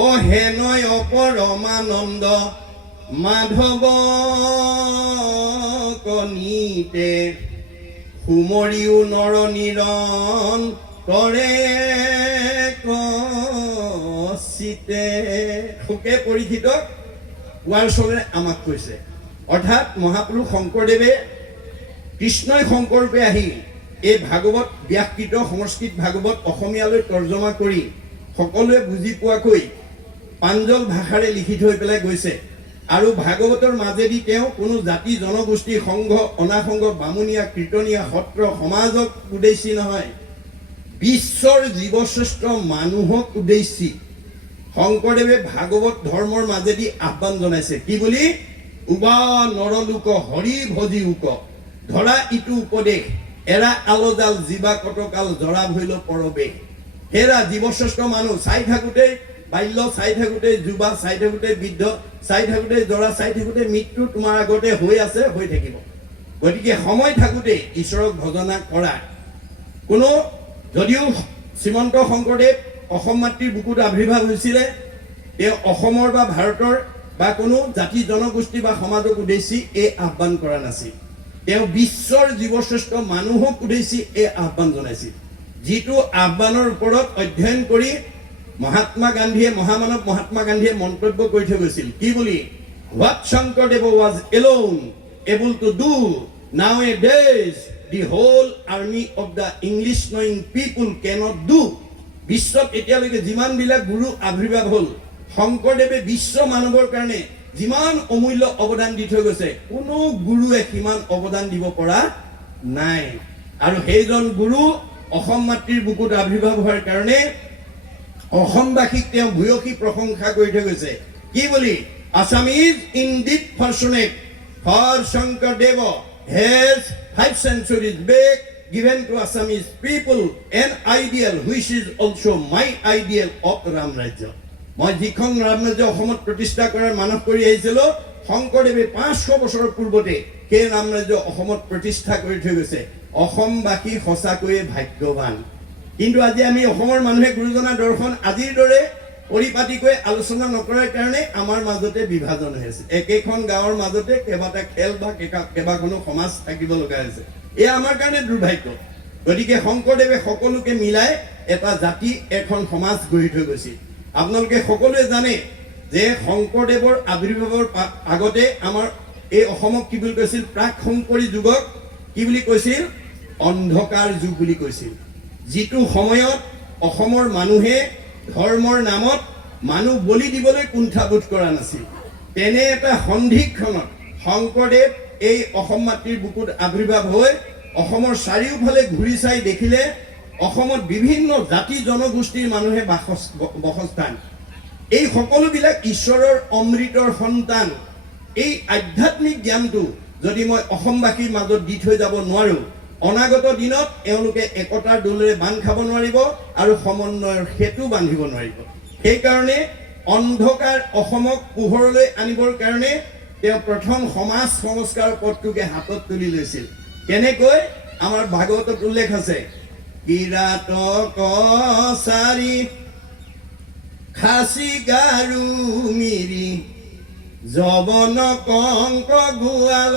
অহেনয় পৰমানন্দ মাধৱ কনিতে, সুমৰিও নৰ নিৰন্তৰে কচিতে। শুকে পৰীক্ষিতক কোৱাৰ চলে আমাক কৈছে। অৰ্থাৎ মহাপুৰুষ শংকৰদেৱে কৃষ্ণই শংকৰৰূপে আহি এই ভাগৱত ব্যাকৃত সংস্কৃত ভাগৱত অসমীয়ালৈ তৰ্জমা কৰি সকলোৱে বুজি পোৱাকৈ প্ৰাঞ্জল ভাষাৰে লিখি থৈ পেলাই গৈছে। আৰু ভাগৱতৰ মাজেদি তেওঁ কোনো জাতি জনগোষ্ঠী সংঘ অনাসংঘ বামুণীয়া কীৰ্তনীয়া সত্ৰ সমাজক উদ্দেশ্যি নহয়, বিশ্বৰ জীৱশ্ৰেষ্ঠ মানুহক উদ্দেশ্যি শংকৰদেৱে ভাগৱত ধৰ্মৰ মাজেদি আহ্বান জনাইছে। কি বুলি? উবা নৰলোক হৰি ভজি উক, ধৰা ইটো উপদেশ, এৰা আলজাল জীৱা কটকাল জৰা ভৈল পৰবেশ। হেৰা জীৱশ্ৰেষ্ঠ মানুহ চাই থাকোঁতেই বাল্য, চাই থাকোঁতে যুৱা, চাই থাকোঁতে বৃদ্ধ, চাই থাকোঁতে জৰা, চাই থাকোঁতে মৃত্যু তোমাৰ আগতে হৈ আছে, হৈ থাকিব। গতিকে সময় থাকোঁতে ঈশ্বৰক ভজনা কৰা। কোনো যদিও শ্ৰীমন্ত শংকৰদেৱ অসম মাতৃৰ বুকুত আৱিৰ্ভাৱ হৈছিলে, তেওঁ অসমৰ বা ভাৰতৰ বা কোনো জাতি জনগোষ্ঠী বা সমাজক উদ্দেশ্যি এই আহ্বান কৰা নাছিল। তেওঁ বিশ্বৰ জীৱশ্ৰেষ্ঠ মানুহক উদ্দেশ্যি এই আহ্বান জনাইছিল। যিটো আহ্বানৰ ওপৰত অধ্যয়ন কৰি মহাত্মা গান্ধীয়ে, মহামানৱ মহাত্মা গান্ধীয়ে মন্তব্য কৰি থৈ গৈছিল। কি বুলি? What Shankardev was alone able to do, nowadays the whole army of the English knowing people cannot do. বিশ্বত এতিয়ালৈকে যিমানবিলাক গুৰু আৱিৰ্ভাৱ হ'ল, শংকৰদেৱে বিশ্ব মানৱৰ কাৰণে যিমান অমূল্য অৱদান দি থৈ গৈছে, কোনো গুৰুৱে সিমান অৱদান দিব পৰা নাই। আৰু সেইজন গুৰু অসম মাতৃৰ বুকুত আৱিৰ্ভাৱ হোৱাৰ কাৰণে অসমবাসীক তেওঁ ভূয়সী প্ৰশংসা কৰি থৈ গৈছে। কি বুলি? Assamese indeed fortunate, for Shankardev has 5 centuries back given to Assamese people an ideal which is also my ideal of Ram Rajya. মই যিখন ৰাম ৰাজ্য অসমত প্ৰতিষ্ঠা কৰাৰ মানস কৰি আহিছিলোঁ, শংকৰদেৱে 500 বছৰৰ পূৰ্বতে সেই ৰাম ৰাজ্য অসমত প্ৰতিষ্ঠা কৰি থৈ গৈছে। অসমবাসী সঁচাকৈয়ে ভাগ্যৱান। কিন্তু আজি আমি অসমৰ মানুহে গুৰুজনাৰ দৰ্শন আজিৰ দৰে পৰিপাটিকৈ আলোচনা নকৰাৰ কাৰণে আমাৰ মাজতে বিভাজন হৈ আছে। একেখন গাঁৱৰ মাজতে কেইবাটা খেল বা কেইবাখনো সমাজ থাকিব লগা হৈছে। এয়া আমাৰ কাৰণে দুৰ্ভাগ্য। গতিকে শংকৰদেৱে সকলোকে মিলাই এটা জাতি এখন সমাজ গঢ়ি থৈ গৈছিল। আপোনালোকে সকলোৱে জানে যে শংকৰদেৱৰ আবিৰ্ভাৱৰ আগতে আমাৰ এই অসমক কি বুলি কৈছিল? প্ৰাক শংকৰী যুগক কি বুলি কৈছিল? অন্ধকাৰ যুগ বুলি কৈছিল। যিটো সময়ত অসমৰ মানুহে ধৰ্মৰ নামত মানুহ বলি দিবলৈ কুণ্ঠাবোধ কৰা নাছিল, তেনে এটা সন্ধিক্ষণত শংকৰদেৱ এই অসম মাতৃৰ বুকুত আবিৰ্ভাৱ হৈ অসমৰ চাৰিওফালে ঘূৰি চাই দেখিলে অসমত বিভিন্ন জাতি জনগোষ্ঠীৰ মানুহে বাসস্থান। এই সকলোবিলাক ঈশ্বৰৰ অমৃতৰ সন্তান। এই আধ্যাত্মিক জ্ঞানটো যদি মই অসমবাসীৰ মাজত দি থৈ যাব নোৱাৰো, অনাগত দিনত এওঁলোকে একতাৰ দোলেৰে বান্ধ খাব নোৱাৰিব আৰু সমন্বয়ৰ সেতু বান্ধিব নোৱাৰিব। সেইকাৰণে অন্ধকাৰ অসমক পোহৰলৈ আনিবৰ কাৰণে তেওঁ প্ৰথম সমাজ সংস্কাৰৰ পথটোকে হাতত তুলি লৈছিল। কেনেকৈ? আমাৰ ভাগৱতত উল্লেখ আছে, কিৰাত কছাৰী খাচী গাৰু মিৰি যবন কংক গোৱাল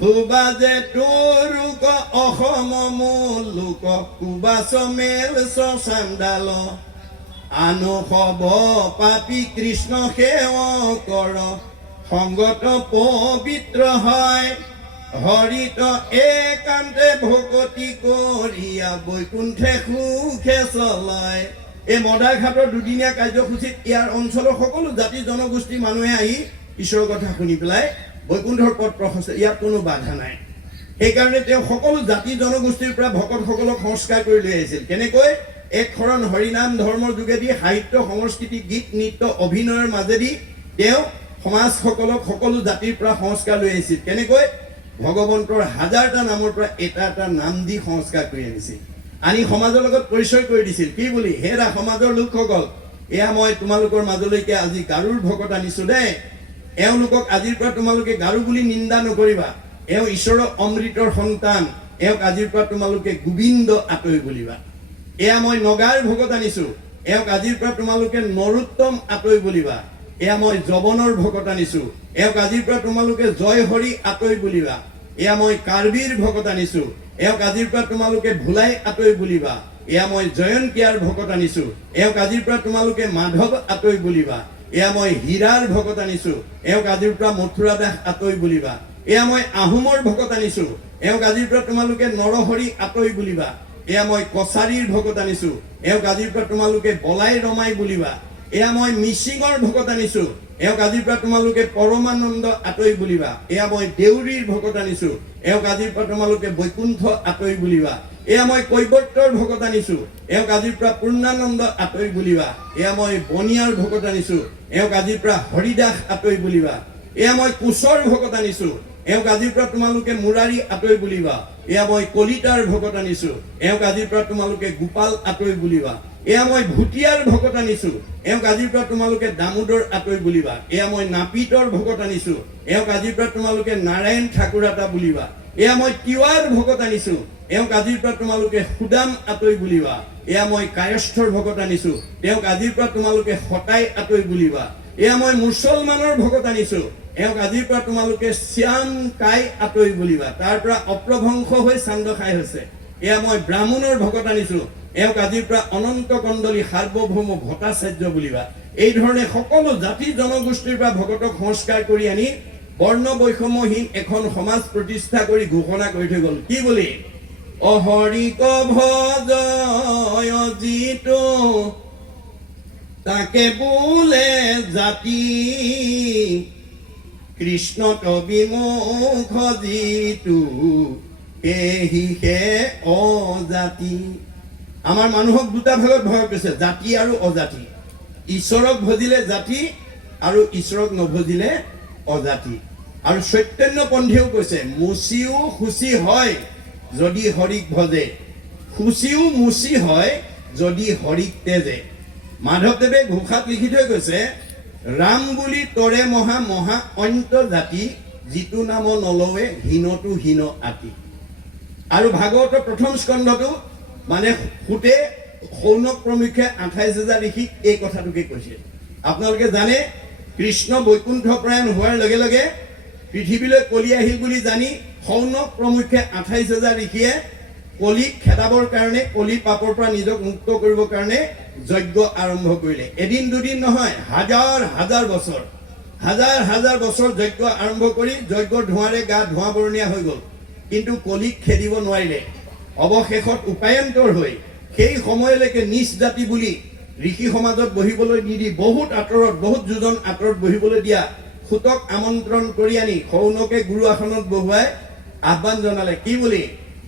ধুবাজে তোৰুক অসম মূলোক কুবাচ মেল চান্দাল আনো সব পাপী কৃষ্ণ সেৱ কৰ সংগত পবিত্ৰ হয় হৰিত একান্তে ভকতি কৰিয়া বৈকুণ্ঠে সুখে চলায়। এই মদাৰঘাটৰ দুদিনীয়া কাৰ্যসূচীত ইয়াৰ অঞ্চলৰ সকলো জাতি জনগোষ্ঠীৰ মানুহে আহি ঈশ্বৰৰ কথা শুনি পেলাই বৈকুণ্ঠৰ পথ প্ৰশস্ত, ইয়াত কোনো বাধা নাই। সেইকাৰণে তেওঁ সকলো জাতি জনগোষ্ঠীৰ পৰা ভকতসকলক সংস্কাৰ কৰি লৈ আহিছিল। কেনেকৈ? এক শৰণ হৰিনাম ধৰ্মৰ যোগেদি সাহিত্য সংস্কৃতি গীত নৃত্য অভিনয়ৰ মাজেদি তেওঁ সমাজসকলক সকলো জাতিৰ পৰা সংস্কাৰ লৈ আহিছিল। কেনেকৈ? ভগৱন্তৰ হাজাৰটা নামৰ পৰা এটা এটা নাম দি সংস্কাৰ কৰি আনিছিল, আনি সমাজৰ লগত পৰিচয় কৰি দিছিল। কি বুলি? হেৰা সমাজৰ লোকসকল, এয়া মই তোমালোকৰ মাজলৈকে আজি গাৰুৰ ভকত আনিছো দেই। এওঁলোকক আজিৰ পৰা তোমালোকে গাৰু বুলি নিন্দা নকৰিবা। এওঁ ঈশ্বৰৰ অমৃতৰ সন্তান, এওঁক আজিৰ পৰা তোমালোকে গোবিন্দ আতৈ বুলিবা। এয়া মই নগাৰ ভকত আনিছো, এওঁক আজিৰ পৰা তোমালোকে নৰোত্তম আতৈ বুলিবা। এয়া মই যবনৰ ভকত আনিছো, এওঁক আজিৰ পৰা তোমালোকে জয় হৰি আতৈ বুলিবা। এয়া মই কাৰ্বিৰ ভকত আনিছো, এওঁক আজিৰ পৰা তোমালোকে ভোলাই আতৈ বুলিবা। এয়া মই জয়ন্তীয়াৰ ভকত আনিছো, এওঁক আজিৰ পৰা তোমালোকে মাধৱ আতৈ বুলিবা। এয়া মই হীৰাৰ ভকত আনিছো, এওঁক আজিৰ পৰা মথুৰা দাস আতৈ বুলিবা। এয়া মই আহোমৰ ভকত আনিছো, এওঁক আজিৰ পৰা তোমালোকে নৰহৰি আতৈ বুলিবা। এয়া মই কছাৰীৰ ভকত আনিছো, এওঁক আজিৰ পৰা তোমালোকে বলাই ৰমাই বুলিবা। এয়া মই মিচিঙৰ ভকত আনিছো, এওঁক আজিৰ পৰা তোমালোকে পৰমানন্দ আতৈ বুলিবা। এয়া মই দেউৰীৰ ভকত আনিছো, এওঁক আজিৰ পৰা তোমালোকে বৈকুণ্ঠ আতৈ বুলিবা। এয়া মই কৈবৰ্তৰ ভকত আনিছো, এওঁক আজিৰ পৰা পূৰ্ণানন্দ আতৈ বুলিবা। এয়া মই বনিয়াৰ ভকত আনিছো, এওঁক আজিৰ পৰা হৰিদাস আতৈ বুলিবা। এয়া মই কোচৰ ভকত আনিছো, এওঁক আজিৰ পৰা তোমালোকে মুৰাৰী আতৈ বুলিবা। এয়া মই কলিতাৰ ভকত আনিছো, এওঁক আজিৰ পৰা তোমালোকে গোপাল আতৈ বুলিবা। এয়া মই ভুটিয়াৰ ভকত আনিছো, এওঁক আজিৰ পৰা তোমালোকে দামোদৰ আতৈ বুলিবা। এয়া মই নাপিতৰ ভকত আনিছো, এওঁক আজিৰ পৰা তোমালোকে নাৰায়ণ ঠাকুৰাতা বুলিবা। এয়া মই তিৱাৰ ভকত আনিছো, এওঁক আজিৰ পৰা তোমালোকে সুদাম আতৈ বুলিবা। এয়া মই কায়স্থৰ ভকত আনিছো, তেওঁক আজিৰ পৰা তোমালোকে হতাই আতৈ বুলিবা। এয়া মই মুছলমানৰ ভকত আনিছো, এওঁক আজিৰ পৰা তোমালোকে শ্যাম কাই আতৈ বুলিবা। তাৰ পৰা অপ্ৰভংশ হৈ চান্দ খাই হৈছে। এয়া মই ব্ৰাহ্মণৰ ভকত আনিছো, এওঁক আজিৰ পৰা অনন্ত কণ্ডলী সাৰ্বভৌম ভট্টাচাৰ্য বুলিবা। এই ধৰণে সকলো জাতি জনগোষ্ঠীৰ পৰা ভকতক সংস্কাৰ কৰি আনি বৰ্ণ বৈষম্যহীন এখন সমাজ প্ৰতিষ্ঠা কৰি ঘোষণা কৰি থৈ গ'ল। কি বুলি? অহৰিক ভজয় যিটো তাকে বোলে জাতি, কৃষ্ণত বিমুখ যিটো সেহিহে অজাতি। আমাৰ মানুহক দুটা ভাগত ভাগ কৰিছে, জাতি আৰু অজাতি। ঈশ্বৰক ভজিলে জাতি আৰু ঈশ্বৰক নভজিলে অজাতি। আৰু চৈতন্যপন্থীয়েও কৈছে, মুচিও শুচি হয় যদি হৰিক ভজে, শুচিও মুচি হয় যদি হৰিক তেজে। মাধৱদেৱে ঘোষাত লিখি থৈ গৈছে, ৰাম বুলি তৰে মহা মহা অন্ত জাতি, যিটো নাম নলৱে হীনতো হীন আতি। আৰু ভাগৱতৰ প্ৰথম স্কন্ধটো মানে সুতে শৌনক প্ৰমুখ্যে 28,000 ঋষিক এই কথাটোকে কৈছে। আপোনালোকে জানে কৃষ্ণ বৈকুণ্ঠ প্ৰয়াণ হোৱাৰ লগে লগে পৃথিৱীলৈ কলি আহিল বুলি জানি শৌনক প্ৰমুখ্যে 28,000 ঋষিয়ে কলিক খেদাবৰ কাৰণে, কলি পাপৰ পৰা নিজক মুক্ত কৰিবৰ কাৰণে যজ্ঞ আৰম্ভ কৰিলে। এদিন দুদিন নহয়, হাজাৰ হাজাৰ বছৰ, হাজাৰ হাজাৰ বছৰ যজ্ঞ আৰম্ভ কৰি যজ্ঞৰ ধোঁৱাৰে গা ধোঁৱা বৰণীয়া হৈ গ'ল, কিন্তু কলিক খেদিব নোৱাৰিলে। অৱশেষত উপায়ন্তৰ হৈ সেই সময়লৈকে নিজ জাতি বুলি ঋষি সমাজত বহিবলৈ নিদি বহুত আঁতৰত, বহুত যোজন আঁতৰত বহিবলৈ দিয়া সুতক আমন্ত্ৰণ কৰি আনি শৌনকে গুৰু আসনত বহুৱাই আহ্বান জনালে। কি বুলি?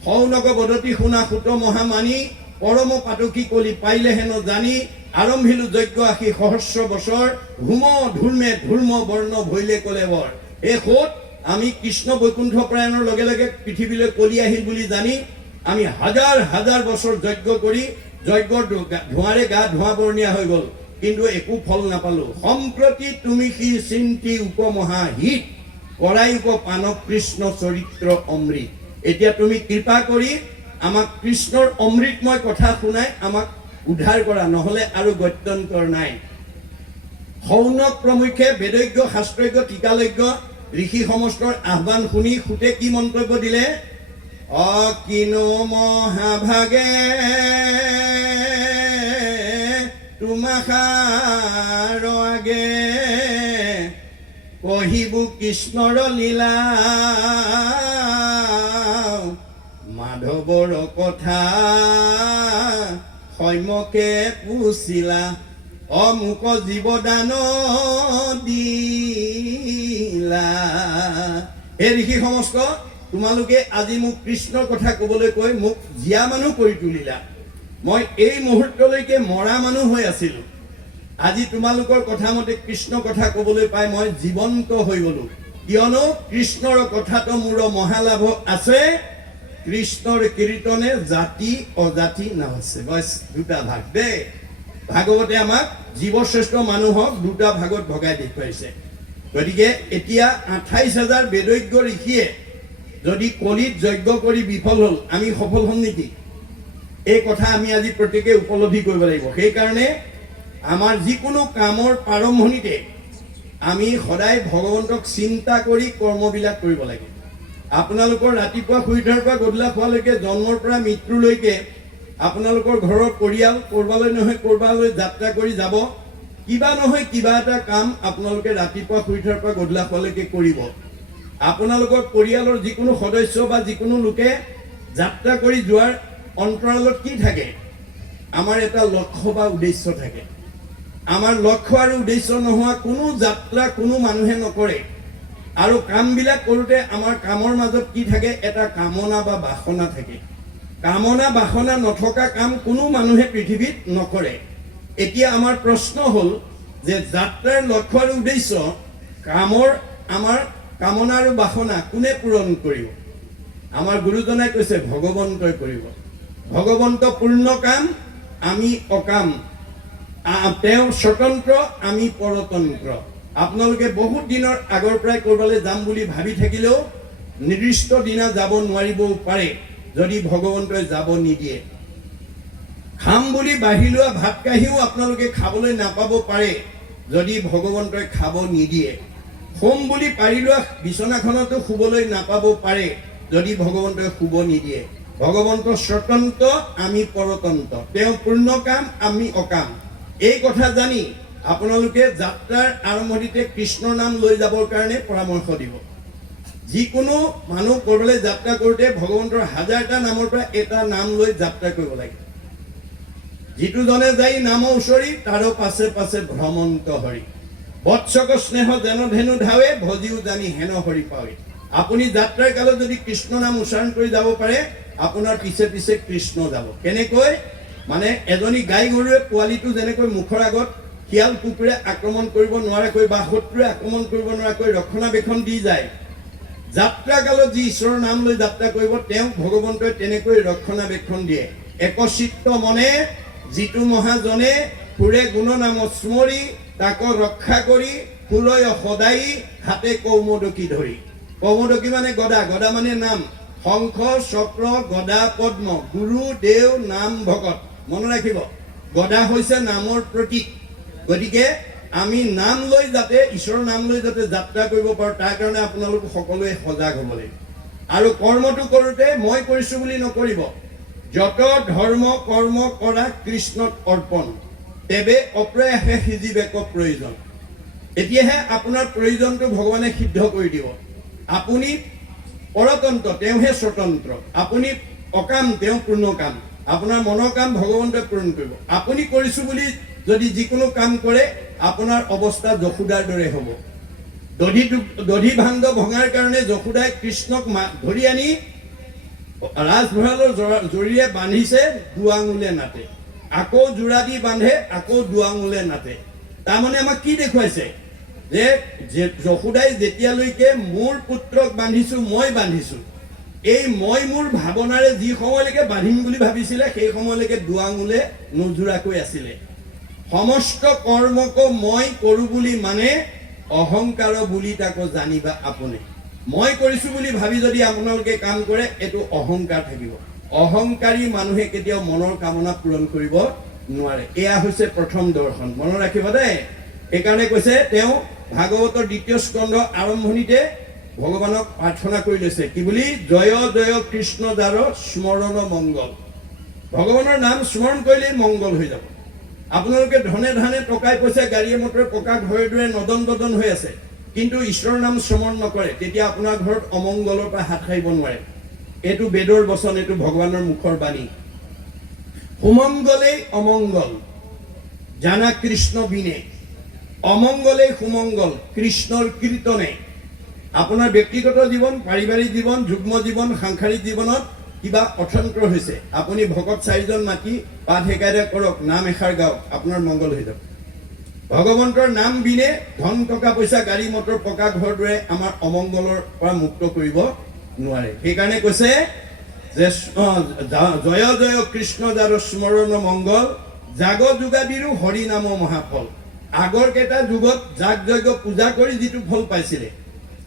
শৌনক বদতি শুনা সুত মহামানী, পৰম পাতকী কলি পাইলে হেন জানি, আৰম্ভিলো যজ্ঞ আশী সহস্ৰ বছৰ, ধূম ধূৰ্মে ধূৰ্ম বৰ্ণ ভৈলে কলে বৰ। এই সুত আমি কৃষ্ণ বৈকুণ্ঠ প্ৰয়াণৰ লগে লগে পৃথিৱীলৈ কলি আহিল বুলি জানি আমি হাজাৰ হাজাৰ বছৰ যজ্ঞ কৰি যজ্ঞৰ ধোঁৱাৰে গা ধোঁৱা বৰণীয়া হৈ গ'ল, কিন্তু একো ফল নাপালো। সম্প্ৰতি তুমি সি চিন্তি উপমহাহিত, কৰাই পানৱ কৃষ্ণ চৰিত্ৰ অমৃত। এতিয়া তুমি কৃপা কৰি আমাক কৃষ্ণৰ অমৃতময় কথা শুনাই আমাক উদ্ধাৰ কৰা, নহলে আৰু গত্যন্তৰ নাই। শৌনক প্ৰমুখ্যে বেদজ্ঞ শাস্ত্ৰজ্ঞ টিকালজ্ঞ ঋষি সমস্তৰ আহ্বান শুনি সুতে কি মন্তব্য দিলে? অকিনো মহাভাগে তোমাষাৰ আগে, কহিবু কৃষ্ণৰ লীলা, মাধৱৰ কথা সৈমকে পুছিলা, অমুক জীৱদান দিলা। হে ঋষি সমস্ত, তোমালোকে আজি মোক কৃষ্ণৰ কথা কবলৈ কৈ মোক জীয়া মানুহ কৰি তুলিলা। মই এই মুহূৰ্তলৈকে মৰা মানুহ হৈ আছিলো, আজি তোমালোকৰ কথা মতে কৃষ্ণ কথা কবলৈ পাই মই জীৱন্ত হৈ গলো। কিয়নো কৃষ্ণৰ কথাটো মোৰ মহালাভ আছে, কৃষ্ণৰ কীৰ্তনে জাতি অজাতি নাছে। বছ দুটা ভাগ দেই। ভাগৱতে আমাক জীৱশ্ৰেষ্ঠ মানুহক দুটা ভাগত ভগাই দেখুৱাইছে। গতিকে এতিয়া 28,000 বেদজ্ঞ ঋষিয়ে যদি কলিত যজ্ঞ কৰি বিফল হল, আমি সফল হম নেকি? এই কথা আমি আজি প্ৰত্যেকে উপলব্ধি কৰিব লাগিব। সেইকাৰণে আমাৰ যিকোনো কামৰ প্ৰাৰম্ভণিতে আমি সদায় ভগৱন্তক চিন্তা কৰি কৰ্মবিলাক কৰিব লাগে। আপোনালোকৰ ৰাতিপুৱা শুই উঠাৰ পৰা গধূলা খোৱালৈকে, জন্মৰ পৰা মৃত্যুলৈকে আপোনালোকৰ ঘৰৰ পৰিয়াল কৰবালৈ নহয় কৰবালৈ যাত্ৰা কৰি যাব, কিবা নহয় কিবা এটা কাম আপোনালোকে ৰাতিপুৱা শুই উঠাৰ পৰা গধূলা খোৱালৈকে কৰিব। আপোনালোকৰ পৰিয়ালৰ যিকোনো সদস্য বা যিকোনো লোকে যাত্ৰা কৰি যোৱাৰ অন্তৰালত কি থাকে? আমাৰ এটা লক্ষ্য বা উদ্দেশ্য থাকে। আমাৰ লক্ষ্য আৰু উদ্দেশ্য নোহোৱা কোনো যাত্ৰা কোনো মানুহে নকৰে। আৰু কামবিলাক কৰোঁতে আমাৰ কামৰ মাজত কি থাকে? এটা কামনা বা বাসনা থাকে। কামনা বাসনা নথকা কাম কোনো মানুহে পৃথিৱীত নকৰে। এতিয়া আমাৰ প্ৰশ্ন হ'ল যে যাত্ৰাৰ লক্ষ্য আৰু উদ্দেশ্য, কামৰ আমাৰ কামনা আৰু বাসনা কোনে পূৰণ কৰিব? আমাৰ গুৰুজনাই কৈছে ভগৱন্তই কৰিব। ভগৱন্ত পূৰ্ণ কাম, আমি অকাম। তেওঁ স্বতন্ত্ৰ, আমি পৰতন্ত্ৰ। আপোনালোকে বহুত দিনৰ আগৰ পৰাই কৰবালৈ যাম বুলি ভাবি থাকিলেও নিৰ্দিষ্ট দিনা যাব নোৱাৰিবও পাৰে যদি ভগৱন্তই যাব নিদিয়ে। খাম বুলি বাঢ়ি লোৱা ভাত কাঁহীও আপোনালোকে খাবলৈ নাপাব পাৰে যদি ভগৱন্তই খাব নিদিয়ে। হোম বুলি পাৰি লোৱা বিচনাখনতো শুবলৈ নাপাব পাৰে যদি ভগৱন্তই শুব নিদিয়ে। ভগৱন্ত স্বতন্ত্ৰ, আমি পৰতন্ত্ৰ। তেওঁ পূৰ্ণ কাম, আমি অকাম। এই কথা জানি আপোনালোকে যাত্ৰাৰ আৰম্ভণিতে কৃষ্ণৰ নাম লৈ যাবৰ কাৰণে পৰামৰ্শ দিব। যিকোনো মানুহ কৰবালৈ যাত্ৰা কৰোঁতে ভগৱন্তৰ হাজাৰটা নামৰ পৰা এটা নাম লৈ যাত্ৰা কৰিব লাগে। যিটো জনে যাই নাম উচৰি, তাৰ পাছে পাছে ভ্ৰমন্ত হৰি। বৎসক স্নেহ যেন ধেনু ধাৱে, ভজিও জানি হেন হৰি পাৱে। আপুনি যাত্ৰাৰ কালত যদি কৃষ্ণ নাম উচ্চাৰণ কৰি যাব পাৰে, আপোনাৰ পিছে পিছে কৃষ্ণ যাব। কেনেকৈ? মানে এজনী গাই গৰুৱে পোৱালিটো যেনেকৈ মুখৰ আগত শিয়াল কুকুৰে আক্ৰমণ কৰিব নোৱাৰাকৈ বা শত্ৰুৱে আক্ৰমণ কৰিব নোৱাৰাকৈ ৰক্ষণাবেক্ষণ দি যায়, যাত্ৰা কালত যি ঈশ্বৰৰ নাম লৈ যাত্ৰা কৰিব তেওঁক ভগৱন্তই তেনেকৈ ৰক্ষণাবেক্ষণ দিয়ে। একচিত্ত মনে যিটো মহাজনে, সুৰে গুণ নাম স্মৰি, তাক ৰক্ষা কৰি, সুৰয় সদায় হাতে কৌমদকী ধৰি। কৌমদকী মানে গদা, গদা মানে নাম। শংখ চক্ৰ গদা পদ্ম গুৰু দেও নাম ভকত মনত ৰাখিব গদা হৈছে নামৰ প্ৰতীক গতিকে আমি নাম লৈ যাতে ঈশ্বৰৰ নাম লৈ যাতে যাত্ৰা কৰিব পাৰোঁ তাৰ কাৰণে আপোনালোক সকলোৱে সজাগ হ'ব লাগিব আৰু কৰ্মটো কৰোঁতে মই কৰিছোঁ বুলি নকৰিব যত ধৰ্ম কৰ্ম কৰা কৃষ্ণত অৰ্পণ তেবে অপ্ৰয়াসে সিজিবেক প্ৰয়োজন এতিয়াহে আপোনাৰ প্ৰয়োজনটো ভগৱানে সিদ্ধ কৰি দিব আপুনি পৰতন্ত্ৰ তেওঁহে স্বতন্ত্ৰ আপুনি অকাম তেওঁ পূৰ্ণকাম আপোনাৰ মনৰ কাম ভগৱন্তই পূৰণ কৰিব আপুনি কৰিছোঁ বুলি যদি যিকোনো কাম কৰে আপোনাৰ অৱস্থা যশোদাৰ দৰে হ'ব দধি ভাণ্ড ভঙাৰ কাৰণে যশোদাই কৃষ্ণক ধৰি আনি ৰাজভঁৰালৰ জৰিৰে বান্ধিছে দুআঙুলে নাতে আকৌ যোৰা দি বান্ধে আকৌ দুআঙুলে নাতে তাৰমানে আমাক কি দেখুৱাইছে যে যশোদাই যেতিয়ালৈকে মোৰ পুত্ৰক বান্ধিছোঁ মই বান্ধিছোঁ এই মই মোৰ ভাৱনাৰে যি সময়লৈকে বান্ধিম বুলি ভাবিছিলে সেই সময়লৈকে দুআঙুলে নোজোৰাকৈ আছিলে সমস্ত কৰ্মক মই কৰোঁ বুলি মানে অহংকাৰ বুলি তাকো জানিবা আপুনি মই কৰিছোঁ বুলি ভাবি যদি আপোনালোকে কাম কৰে এইটো অহংকাৰ থাকিব অহংকাৰী মানুহে কেতিয়াও মনৰ কামনা পূৰণ কৰিব নোৱাৰে এয়া হৈছে প্ৰথম দৰ্শন মনত ৰাখিব দেই এইকাৰণে কৈছে তেওঁ ভাগৱতৰ দ্বিতীয় স্কন্ধ আৰম্ভণিতে ভগৱানক প্ৰাৰ্থনা কৰি লৈছে কি বুলি জয় জয় কৃষ্ণ যাৰ স্মৰণ মংগল ভগৱানৰ নাম স্মৰণ কৰিলেই মংগল হৈ যাব আপোনালোকে ধনে ধানে টকাই পইচা গাড়ীয়ে মটৰে পকা ঘৰে দৰে নদন বদন হৈ আছে কিন্তু ঈশ্বৰৰ নাম স্মৰণ নকৰে তেতিয়া আপোনাৰ ঘৰত অমংগলৰ পৰা হাত সাৰিব নোৱাৰে এইটো বেদৰ বচন এইটো ভগৱানৰ মুখৰ বাণী সুমংগলেই অমংগল জানা কৃষ্ণ বিনে অমংগলেই সুমংগল কৃষ্ণৰ কীৰ্তনে আপোনাৰ ব্যক্তিগত জীৱন পাৰিবাৰিক জীৱন যুগ্ম জীৱন সাংসাৰিক জীৱনত কিবা অৰ্থন্তৰ হৈছে আপুনি ভকত চাৰিজন মাতি পাঠ একাইদা কৰক নাম এষাৰ গাওক আপোনাৰ মংগল হৈ যাব ভগৱন্তৰ নাম বিনে ধন টকা পইচা গাড়ী মটৰ পকা ঘৰ দৰে আমাৰ অমংগলৰ পৰা মুক্ত কৰিব নোৱাৰে সেইকাৰণে কৈছে যে জয় জয় কৃষ্ণ যাৰ স্মৰণ মংগল জাগ যোগাদিৰো হৰি নাম মহাফল আগৰ কেইটা যুগত যাগ যজ্ঞ পূজা কৰি যিটো ফল পাইছিলে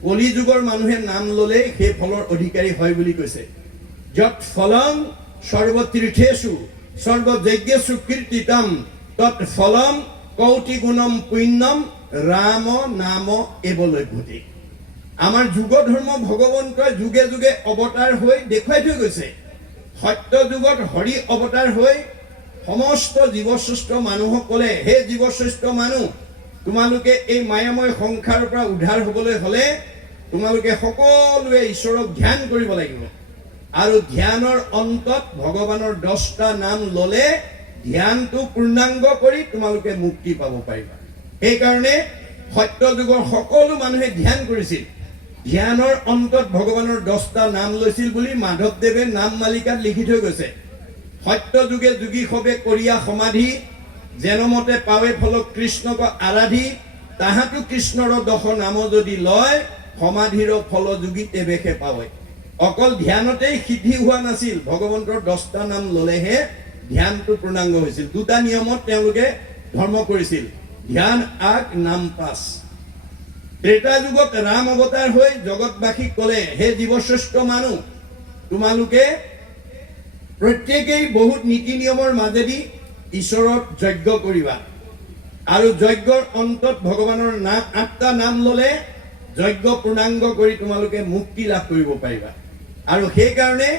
কলি যুগৰ মানুহে নাম ল'লে সেই ফলৰ অধিকাৰী হয় বুলি কৈছে যত ফলং সৰ্বতীৰ্থেষু সৰ্বযজ্ঞেষু কীৰ্তিতম তৎ ফলম কৌটি গুণম পুণ্যম ৰাম নাম এবলৈভূতি আমাৰ যুগ ধৰ্ম ভগৱন্তই যুগে যুগে অৱতাৰ হৈ দেখুৱাই থৈ গৈছে সত্য যুগত হৰি অৱতাৰ হৈ সমস্ত জীৱশ্ৰেষ্ঠ মানুহসকলে হে জীৱশ্ৰেষ্ঠ মানুহ তোমালোকে এই মায়াময় সংসাৰৰ পৰা উদ্ধাৰ হ'বলৈ হ'লে তোমালোকে সকলোৱে ঈশ্বৰক ধ্যান কৰিব লাগিব আৰু ধ্যানৰ অন্তত ভগৱানৰ 10টা নাম ল'লে ধ্যানটো পূৰ্ণাংগ কৰি তোমালোকে মুক্তি পাব পাৰিবা সেইকাৰণে সত্য যুগৰ সকলো মানুহে ধ্যান কৰিছিল ধ্যানৰ অন্তত ভগৱানৰ 10টা নাম লৈছিল বুলি মাধৱদেৱে নাম মালিকাত লিখি থৈ গৈছে সত্য যুগে যোগী সবে কৰিয়া সমাধি যেনমতে পাৱে ফল কৃষ্ণক আৰাধি তাহাঁতো কৃষ্ণৰ 10 নাম যদি লয় সমাধিৰ ফল যোগী তেবেহে পাৱে অকল ধ্যানতেই সিদ্ধি হোৱা নাছিল ভগৱন্তৰ 10টা নাম ল'লেহে ধ্যানটো পূৰ্ণাংগ হৈছিল দুটা নিয়মত তেওঁলোকে ধৰ্ম কৰিছিল ধ্যান আগ নাম পাছ ত্ৰেতা যুগত ৰাম অৱতাৰ হৈ জগতবাসীক ক'লে হে জীৱশ্ৰেষ্ঠ মানুহ তোমালোকে প্ৰত্যেকেই বহুত নীতি নিয়মৰ মাজেদি ঈশ্বৰত যজ্ঞ কৰিবা আৰু যজ্ঞৰ অন্তত ভগৱানৰ নাম 8টা নাম ল'লে যজ্ঞ পূৰ্ণাংগ কৰি তোমালোকে মুক্তি লাভ কৰিব পাৰিবা আৰু সেইকাৰণে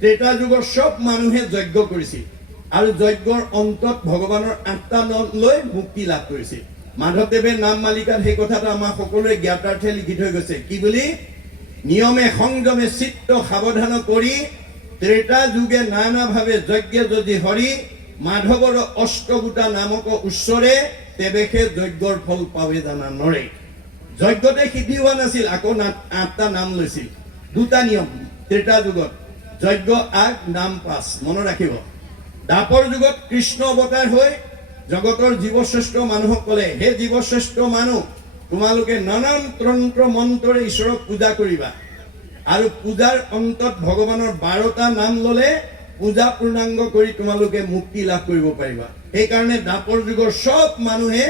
ত্ৰেতা যুগৰ সব মানুহে যজ্ঞ কৰিছিল আৰু যজ্ঞৰ অন্তত ভগৱানৰ 8টা নাম লৈ মুক্তি লাভ কৰিছিল মাধৱদেৱে নাম মালিকাত সেই কথাটো আমাৰ সকলোৱে জ্ঞাতাৰ্থে লিখি থৈ গৈছে কি বুলি নিয়মে সংযমে চিত্ত সাৱধান কৰি ত্ৰেতা যুগে নানাভাৱে যজ্ঞ যদি হৰি মাধৱৰ অষ্টগোটা নামক উচ্চৰে তেবেহে যজ্ঞৰ ফল পাৱে জানা নৰে যজ্ঞতে সিদ্ধি হোৱা নাছিল আকৌ 8টা নাম লৈছিল দুটা নিয়ম ত্ৰেতা যুগত যজ্ঞ আগ নাম পাছ মনত ৰাখিব দাপৰ যুগত কৃষ্ণ অৱতাৰ হৈ জগতৰ জীৱশ্ৰেষ্ঠ মানুহসকলে হে জীৱশ্ৰেষ্ঠ মানুহ তোমালোকে নানান তন্ত্ৰ মন্ত্ৰৰে ঈশ্বৰক পূজা কৰিবা আৰু পূজাৰ অন্তত ভগৱানৰ 12টা নাম ল'লে পূজা পূৰ্ণাংগ কৰি তোমালোকে মুক্তি লাভ কৰিব পাৰিবা সেইকাৰণে দাপৰ যুগৰ সব মানুহে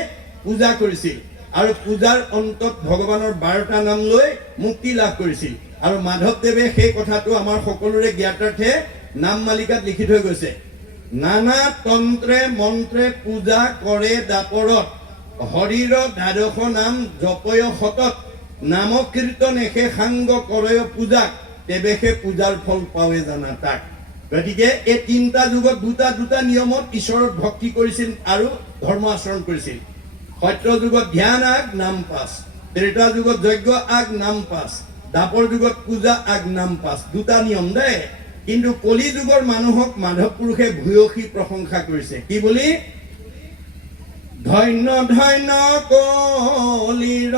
পূজা কৰিছিল আৰু পূজাৰ অন্তত ভগৱানৰ 12টা নাম লৈ মুক্তি লাভ কৰিছিল আৰু মাধৱদেৱে সেই কথাটো আমাৰ সকলোৰে জ্ঞাতাৰ্থে নাম মালিকাত লিখি থৈ গৈছে। নানা তন্ত্ৰে মন্ত্ৰে পূজা কৰে দাপৰত, হৰিৰ দ্বাদশ নাম জপয় সতত, নাম কীৰ্তন এসে সাংগ কৰয় পূজাক, তেৱেসে পূজাৰ ফল পাৱে জানা তাক। গতিকে এই তিনিটা যুগত দুটা নিয়মত ঈশ্বৰত ভক্তি কৰিছিল আৰু ধৰ্ম আচৰণ কৰিছিল। সত্য যুগত ধ্যান আগ নাম পাছ, ত্ৰেতা যুগত যজ্ঞ আগ নাম পাছ, দাপৰ যুগত পূজা আগ নাম পাছ, দুটা নিয়ম দেই। কিন্তু কলি যুগৰ মানুহক মাধৱ পুৰুষে ভূয়সী প্ৰশংসা কৰিছে। কি বুলি? ধন্য ধন্য কলিৰ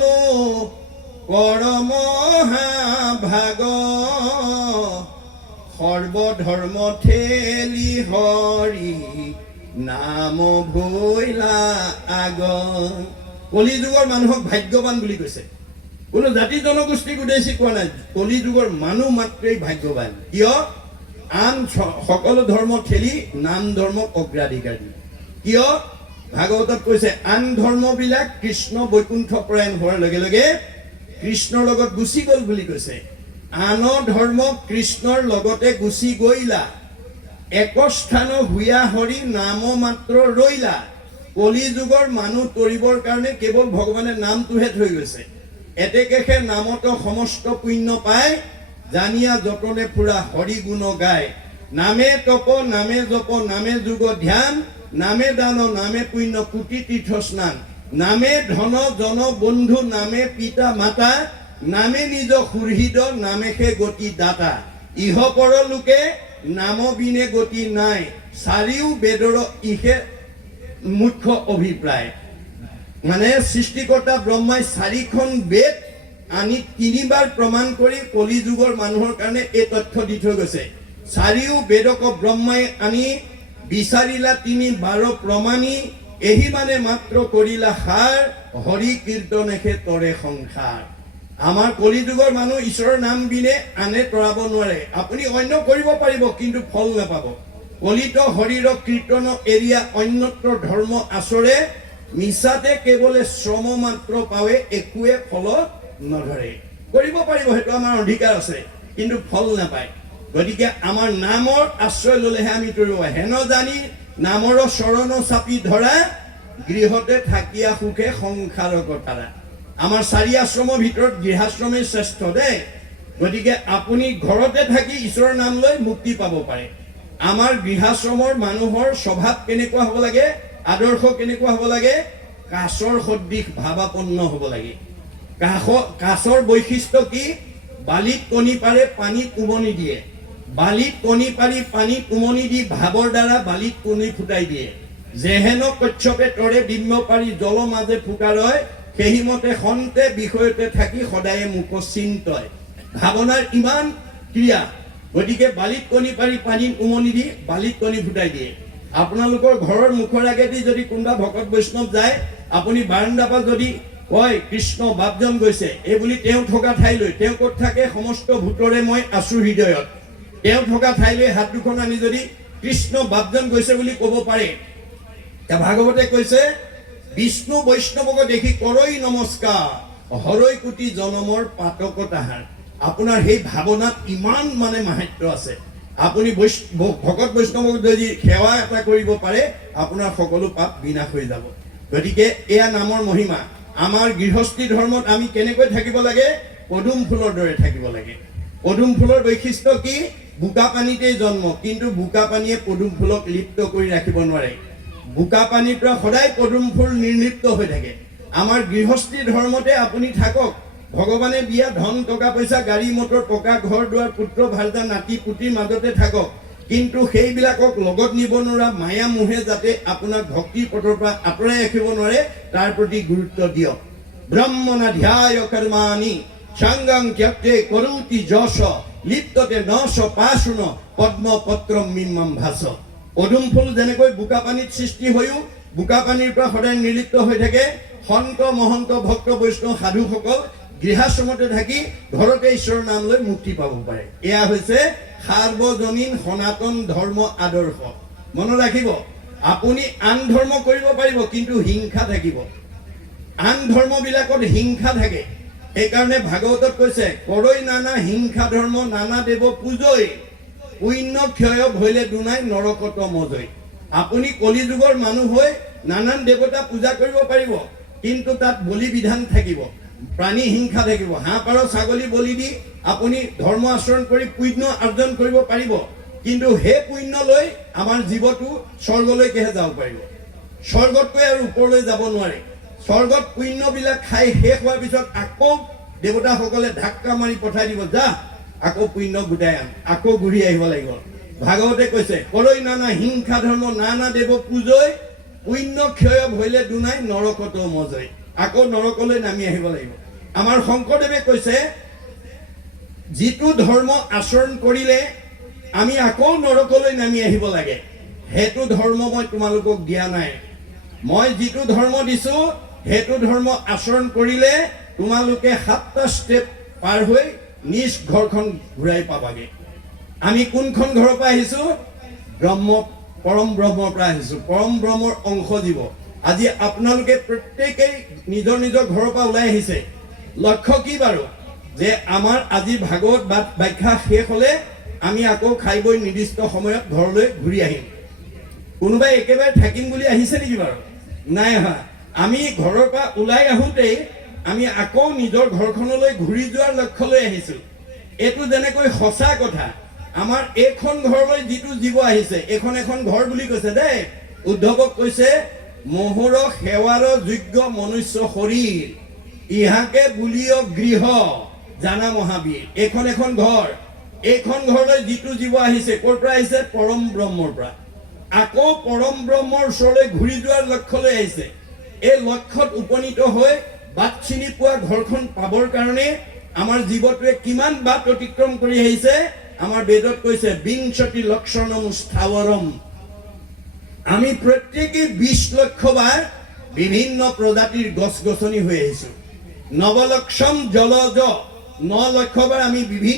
লোক কৰম ভাগ, সৰ্বধৰ্ম ঠেলি হৰি নাম ভৈলা আগ। কলি যুগৰ মানুহক ভাগ্যৱান বুলি কৈছে। কোনো জাতি জনগোষ্ঠীক উদ্দেশ্যি কোৱা নাই, কলি যুগৰ মানুহ মাত্ৰেই ভাগ্যৱান। কিয়? আন সকলো ধৰ্ম ঠেলি নাম ধৰ্মক অগ্ৰাধিকাৰ দিয়ে। কিয়? ভাগৱতত কৈছে আন ধৰ্মবিলাক কৃষ্ণ বৈকুণ্ঠ পৰায়ণ হোৱাৰ লগে লগে কৃষ্ণৰ লগত গুচি গ'ল বুলি কৈছে। আন ধৰ্ম কৃষ্ণৰ লগতে গুচি গৈলা, একস্থান হুয়া হৰি নাম মাত্ৰ ৰৈলা। কলি যুগৰ মানুহ তৰিবৰ কাৰণে কেৱল ভগৱানে নামটোহে থৈ গৈছে। এতেকেষে নামত সমস্ত পুণ্য পায়, জানিয়া যতনে ফুৰা হৰি গুণ গায়। নামে তপ নামে জপ নামে যুগ ধ্যান, নামে দান নামে পুণ্য কোটি তীৰ্থ স্নান। নামে ধন জন বন্ধু নামে পিতা মাতা, নামে নিজ সুহৃদ নামেষে গতি দাতা। ইহ পৰ লোকে নাম বিনে গতি নাই, চাৰিও বেদৰ ইহে মুখ্য অভিপ্ৰায়। মানে সৃষ্টিকৰ্তা ব্ৰহ্মাই 4খন বেদ আনি 3বাৰ প্ৰমাণ কৰি কলি যুগৰ মানুহৰ কাৰণে এই তথ্য দি থৈ গৈছে। 4 বেদক ব্ৰহ্মাই আনি বিচাৰিলা 3 প্ৰমাণী, এহি মানে মাত্ৰ কৰিলা সাৰ, হৰি কীৰ্তনেষে তৰে সংসাৰ। আমাৰ কলি যুগৰ মানুহ ঈশ্বৰৰ নাম বিনে আনে তৰাব নোৱাৰে। আপুনি অন্য কৰিব পাৰিব কিন্তু ফল নাপাব। কলিত হৰিৰ কীৰ্তন এৰিয়া অন্যত্ৰ ধৰ্ম আচৰে, মিছাতে কেৱলে শ্ৰম মাত্ৰ পাৱে একোৱে ফল নধৰে। কৰিব পাৰিব, সেইটো আমাৰ অধিকাৰ আছে, কিন্তু ফল নাপায়। গতিকে আমাৰ নামৰ আশ্ৰয় ললেহে আমি তৰিব। হেন জানি নামৰ চৰণ চাপি ধৰা, গৃহতে থাকিয়া সুখে সংসাৰ কটাৰা। আমাৰ 4 আশ্ৰমৰ ভিতৰত গৃহাশ্ৰমেই শ্ৰেষ্ঠ দেই। গতিকে আপুনি ঘৰতে থাকি ঈশ্বৰৰ নাম লৈ মুক্তি পাব পাৰে। আমাৰ গৃহাশ্ৰমৰ মানুহৰ স্বভাৱ কেনেকুৱা হ'ব লাগে, আদৰ্শ কেনেকুৱা হ'ব লাগে? কাছৰ সদৃশ ভাৱাপন্ন হ'ব লাগে। কাছৰ বৈশিষ্ট্য কি? বালিত কণী পাৰে, পানীত উমনি দিয়ে। বালিত কণী পাৰি পানীত উমনি দি ভাৱৰ দ্বাৰা বালিত কণী ফুটাই দিয়ে। যেহেন কচ্ছপে তৰে ডিম্ব পাৰি জল মাজে ফুকাৰয়, সেইমতে সন্তে বিষয়তে থাকি সদায়ে মুখ চিন্তয়। ভাৱনাৰ ইমান ক্ৰিয়া। গতিকে বালিত কণী পাৰি পানীত উমনি দি বালিত কণী ফুটাই দিয়ে। আপোনালোকৰ ঘৰৰ মুখৰ আগেদি যদি কোনোবা ভকত বৈষ্ণৱ যায়, আপুনি বাৰাণ্ডাৰ পৰা যদি কয় কৃষ্ণ বাপজন গৈছে, এই বুলি তেওঁ থকা ঠাইলৈ, তেওঁ ক'ত থাকে? সমস্ত ভূতৰে মই আছো হৃদয়ত। তেওঁ থকা ঠাইলৈ হাত দুখন আনি যদি কৃষ্ণ বাপজন গৈছে বুলি ক'ব পাৰে, ভাগৱতে কৈছে বিষ্ণু বৈষ্ণৱক দেখি কৰৈ নমস্কাৰ, হৰৈ কোটি জনমৰ পাতক তাহাৰ। আপোনাৰ সেই ভাৱনাত ইমান মানে মাহাত্য আছে। আপুনি ভকত বৈষ্ণৱক যদি সেৱা এটা কৰিব পাৰে, আপোনাৰ সকলো পাপ বিনাশ হৈ যাব। গতিকে এয়া নামৰ মহিমা। আমাৰ গৃহস্থী ধৰ্মত আমি কেনেকৈ থাকিব লাগে? পদুম ফুলৰ দৰে থাকিব লাগে। পদুম ফুলৰ বৈশিষ্ট্য কি? বোকা পানীতেই জন্ম, কিন্তু বোকা পানীয়ে পদুম ফুলক লিপ্ত কৰি ৰাখিব নোৱাৰে। বোকা পানীৰ পৰা সদায় পদুম ফুল নিৰ্লিপ্ত হৈ থাকে। আমাৰ গৃহস্থী ধৰ্মতে আপুনি থাকক। ভগৱানে দিয়া ধন টকা পইচা গাড়ী মটৰ পকা ঘৰ দুৱাৰ পুত্ৰ ভাৰ্যা নাতি পুতিৰ মাজতে থাকক, কিন্তু সেইবিলাকক লগত নিব নোৱাৰা মায়া মোহে যাতে আপোনাক ভক্তিৰ পথৰ পৰা আঁতৰাই ৰাখিব নোৱাৰে, তাৰ প্ৰতি গুৰুত্ব দিয়ক। ব্ৰহ্মণা ধ্যায় কৰ্মাণি সংগং ত্যক্তে কৰোতি যশ, লিপ্ততে নশ পাশুন পদ্ম পত্ৰম মিম্মম ভাস। পদুম ফুল যেনেকৈ বোকা পানীত সৃষ্টি হৈও বোকা পানীৰ পৰা সদায় নিৰ্লিপ্ত হৈ থাকে, সন্ত মহন্ত ভক্ত বৈষ্ণৱ সাধুসকল গৃহাশ্ৰমতে থাকি ঘৰতে ঈশ্বৰৰ নাম লৈ মুক্তি পাব পাৰে। এয়া হৈছে সাৰ্বজনীন সনাতন ধৰ্ম আদৰ্শ। মনত ৰাখিব, আপুনি আন ধৰ্ম কৰিব পাৰিব, কিন্তু হিংসা থাকিব। আন ধৰ্মবিলাকত হিংসা থাকে। সেইকাৰণে ভাগৱতত কৈছে কৰৈ নানা হিংসা ধৰ্ম নানা দেৱ পূজৈ পুণ্য ক্ষয় ভৈলে দুনাই নৰকত মজৈ। আপুনি কলিযুগৰ মানুহ হৈ নানান দেৱতা পূজা কৰিব পাৰিব, কিন্তু তাত বলি বিধান থাকিব, প্ৰাণী হিংসা থাকিব। হাঁহ পাৰ ছাগলী বলি দি আপুনি ধৰ্ম আচৰণ কৰি পুণ্য অৰ্জন কৰিব পাৰিব, কিন্তু সেই পুণ্য লৈ আমাৰ জীৱটো স্বৰ্গলৈকেহে যাব পাৰিব, স্বৰ্গতকৈ আৰু ওপৰলৈ যাব নোৱাৰে। স্বৰ্গত পুণ্যবিলাক খাই শেষ হোৱাৰ পিছত আকৌ দেৱতাসকলে ধাক্কা মাৰি পঠাই দিব, যা আকৌ পুণ্য গোটাই আন, আকৌ ঘূৰি আহিব লাগিব। ভাগৱতে কৈছে কৰৈ নানা হিংসা ধৰ্ম নানা দেৱ পূজৈ পুণ্য ক্ষয় ভৈলে দুনাই নৰকত মজৈ। আকৌ নৰকলৈ নামি আহিব লাগিব। আমাৰ শংকৰদেৱে কৈছে যিটো ধৰ্ম আচৰণ কৰিলে আমি আকৌ নৰকলৈ নামি আহিব লাগে, সেইটো ধৰ্ম মই তোমালোকক দিয়া নাই। মই যিটো ধৰ্ম দিছো সেইটো ধৰ্ম আচৰণ কৰিলে তোমালোকে 7টা ষ্টেপ পাৰ হৈ নিজ ঘৰখন ঘূৰাই পাবাগে। আমি কোনখন ঘৰৰ পৰা আহিছো? পৰম ব্ৰহ্মৰ পৰা আহিছো, পৰম ব্ৰহ্মৰ অংশ জীৱ। আজি আপোনালোকে প্ৰত্যেকেই নিজৰ নিজৰ ঘৰৰ পৰা ওলাই আহিছে। লক্ষ্য কি বাৰু? যে আমাৰ আজি ভাগৱত ব্যাখ্যা শেষ হলে আমি আকৌ খাই বৈ নিৰ্দিষ্ট সময়ত ঘৰলৈ ঘূৰি আহিম। কোনোবাই একেবাৰে থাকিম বুলি আহিছে নেকি বাৰু? নাই অহা। আমি ঘৰৰ পৰা ওলাই আহোঁতেই আমি আকৌ নিজৰ ঘৰখনলৈ ঘূৰি যোৱাৰ লক্ষ্য লৈ আহিছো। এইটো যেনেকৈ সঁচা কথা, আমাৰ এইখন ঘৰলৈ যিটো জীৱ আহিছে, এখন এখন ঘৰ বুলি কৈছে দেই। উদ্ধৱক কৈছে মহুৰ সেৱাৰ যোগ্য মনুষ্য শৰীৰ ইহাকে বুলিয় গৃহ জানা মহাবীৰ। এইখন এখন ঘৰ, এইখন ঘৰলৈ যিটো জীৱ আহিছে ক'ৰ পৰা আহিছে? পৰম ব্ৰহ্মৰ পৰা। আকৌ পৰম ব্ৰহ্মৰ ওচৰলৈ ঘূৰি যোৱাৰ লক্ষ্য লৈ আহিছে। এই লক্ষ্যত উপনীত হৈ বাট চিনি পোৱা ঘৰখন পাবৰ কাৰণে আমাৰ জীৱটোৱে কিমান বাট অতিক্ৰম কৰি আহিছে? আমাৰ বেদত কৈছে বিংশতি লক্ষণম স্থাৱৰম। আমি প্ৰত্যেকে 20 লক্ষ বাৰ বিভিন্ন প্ৰজাতিৰ গছ গছনি হৈ আহিছো। নৱলক্ষম জলজ, 9 লক্ষ বাৰ আমি বিভিন্ন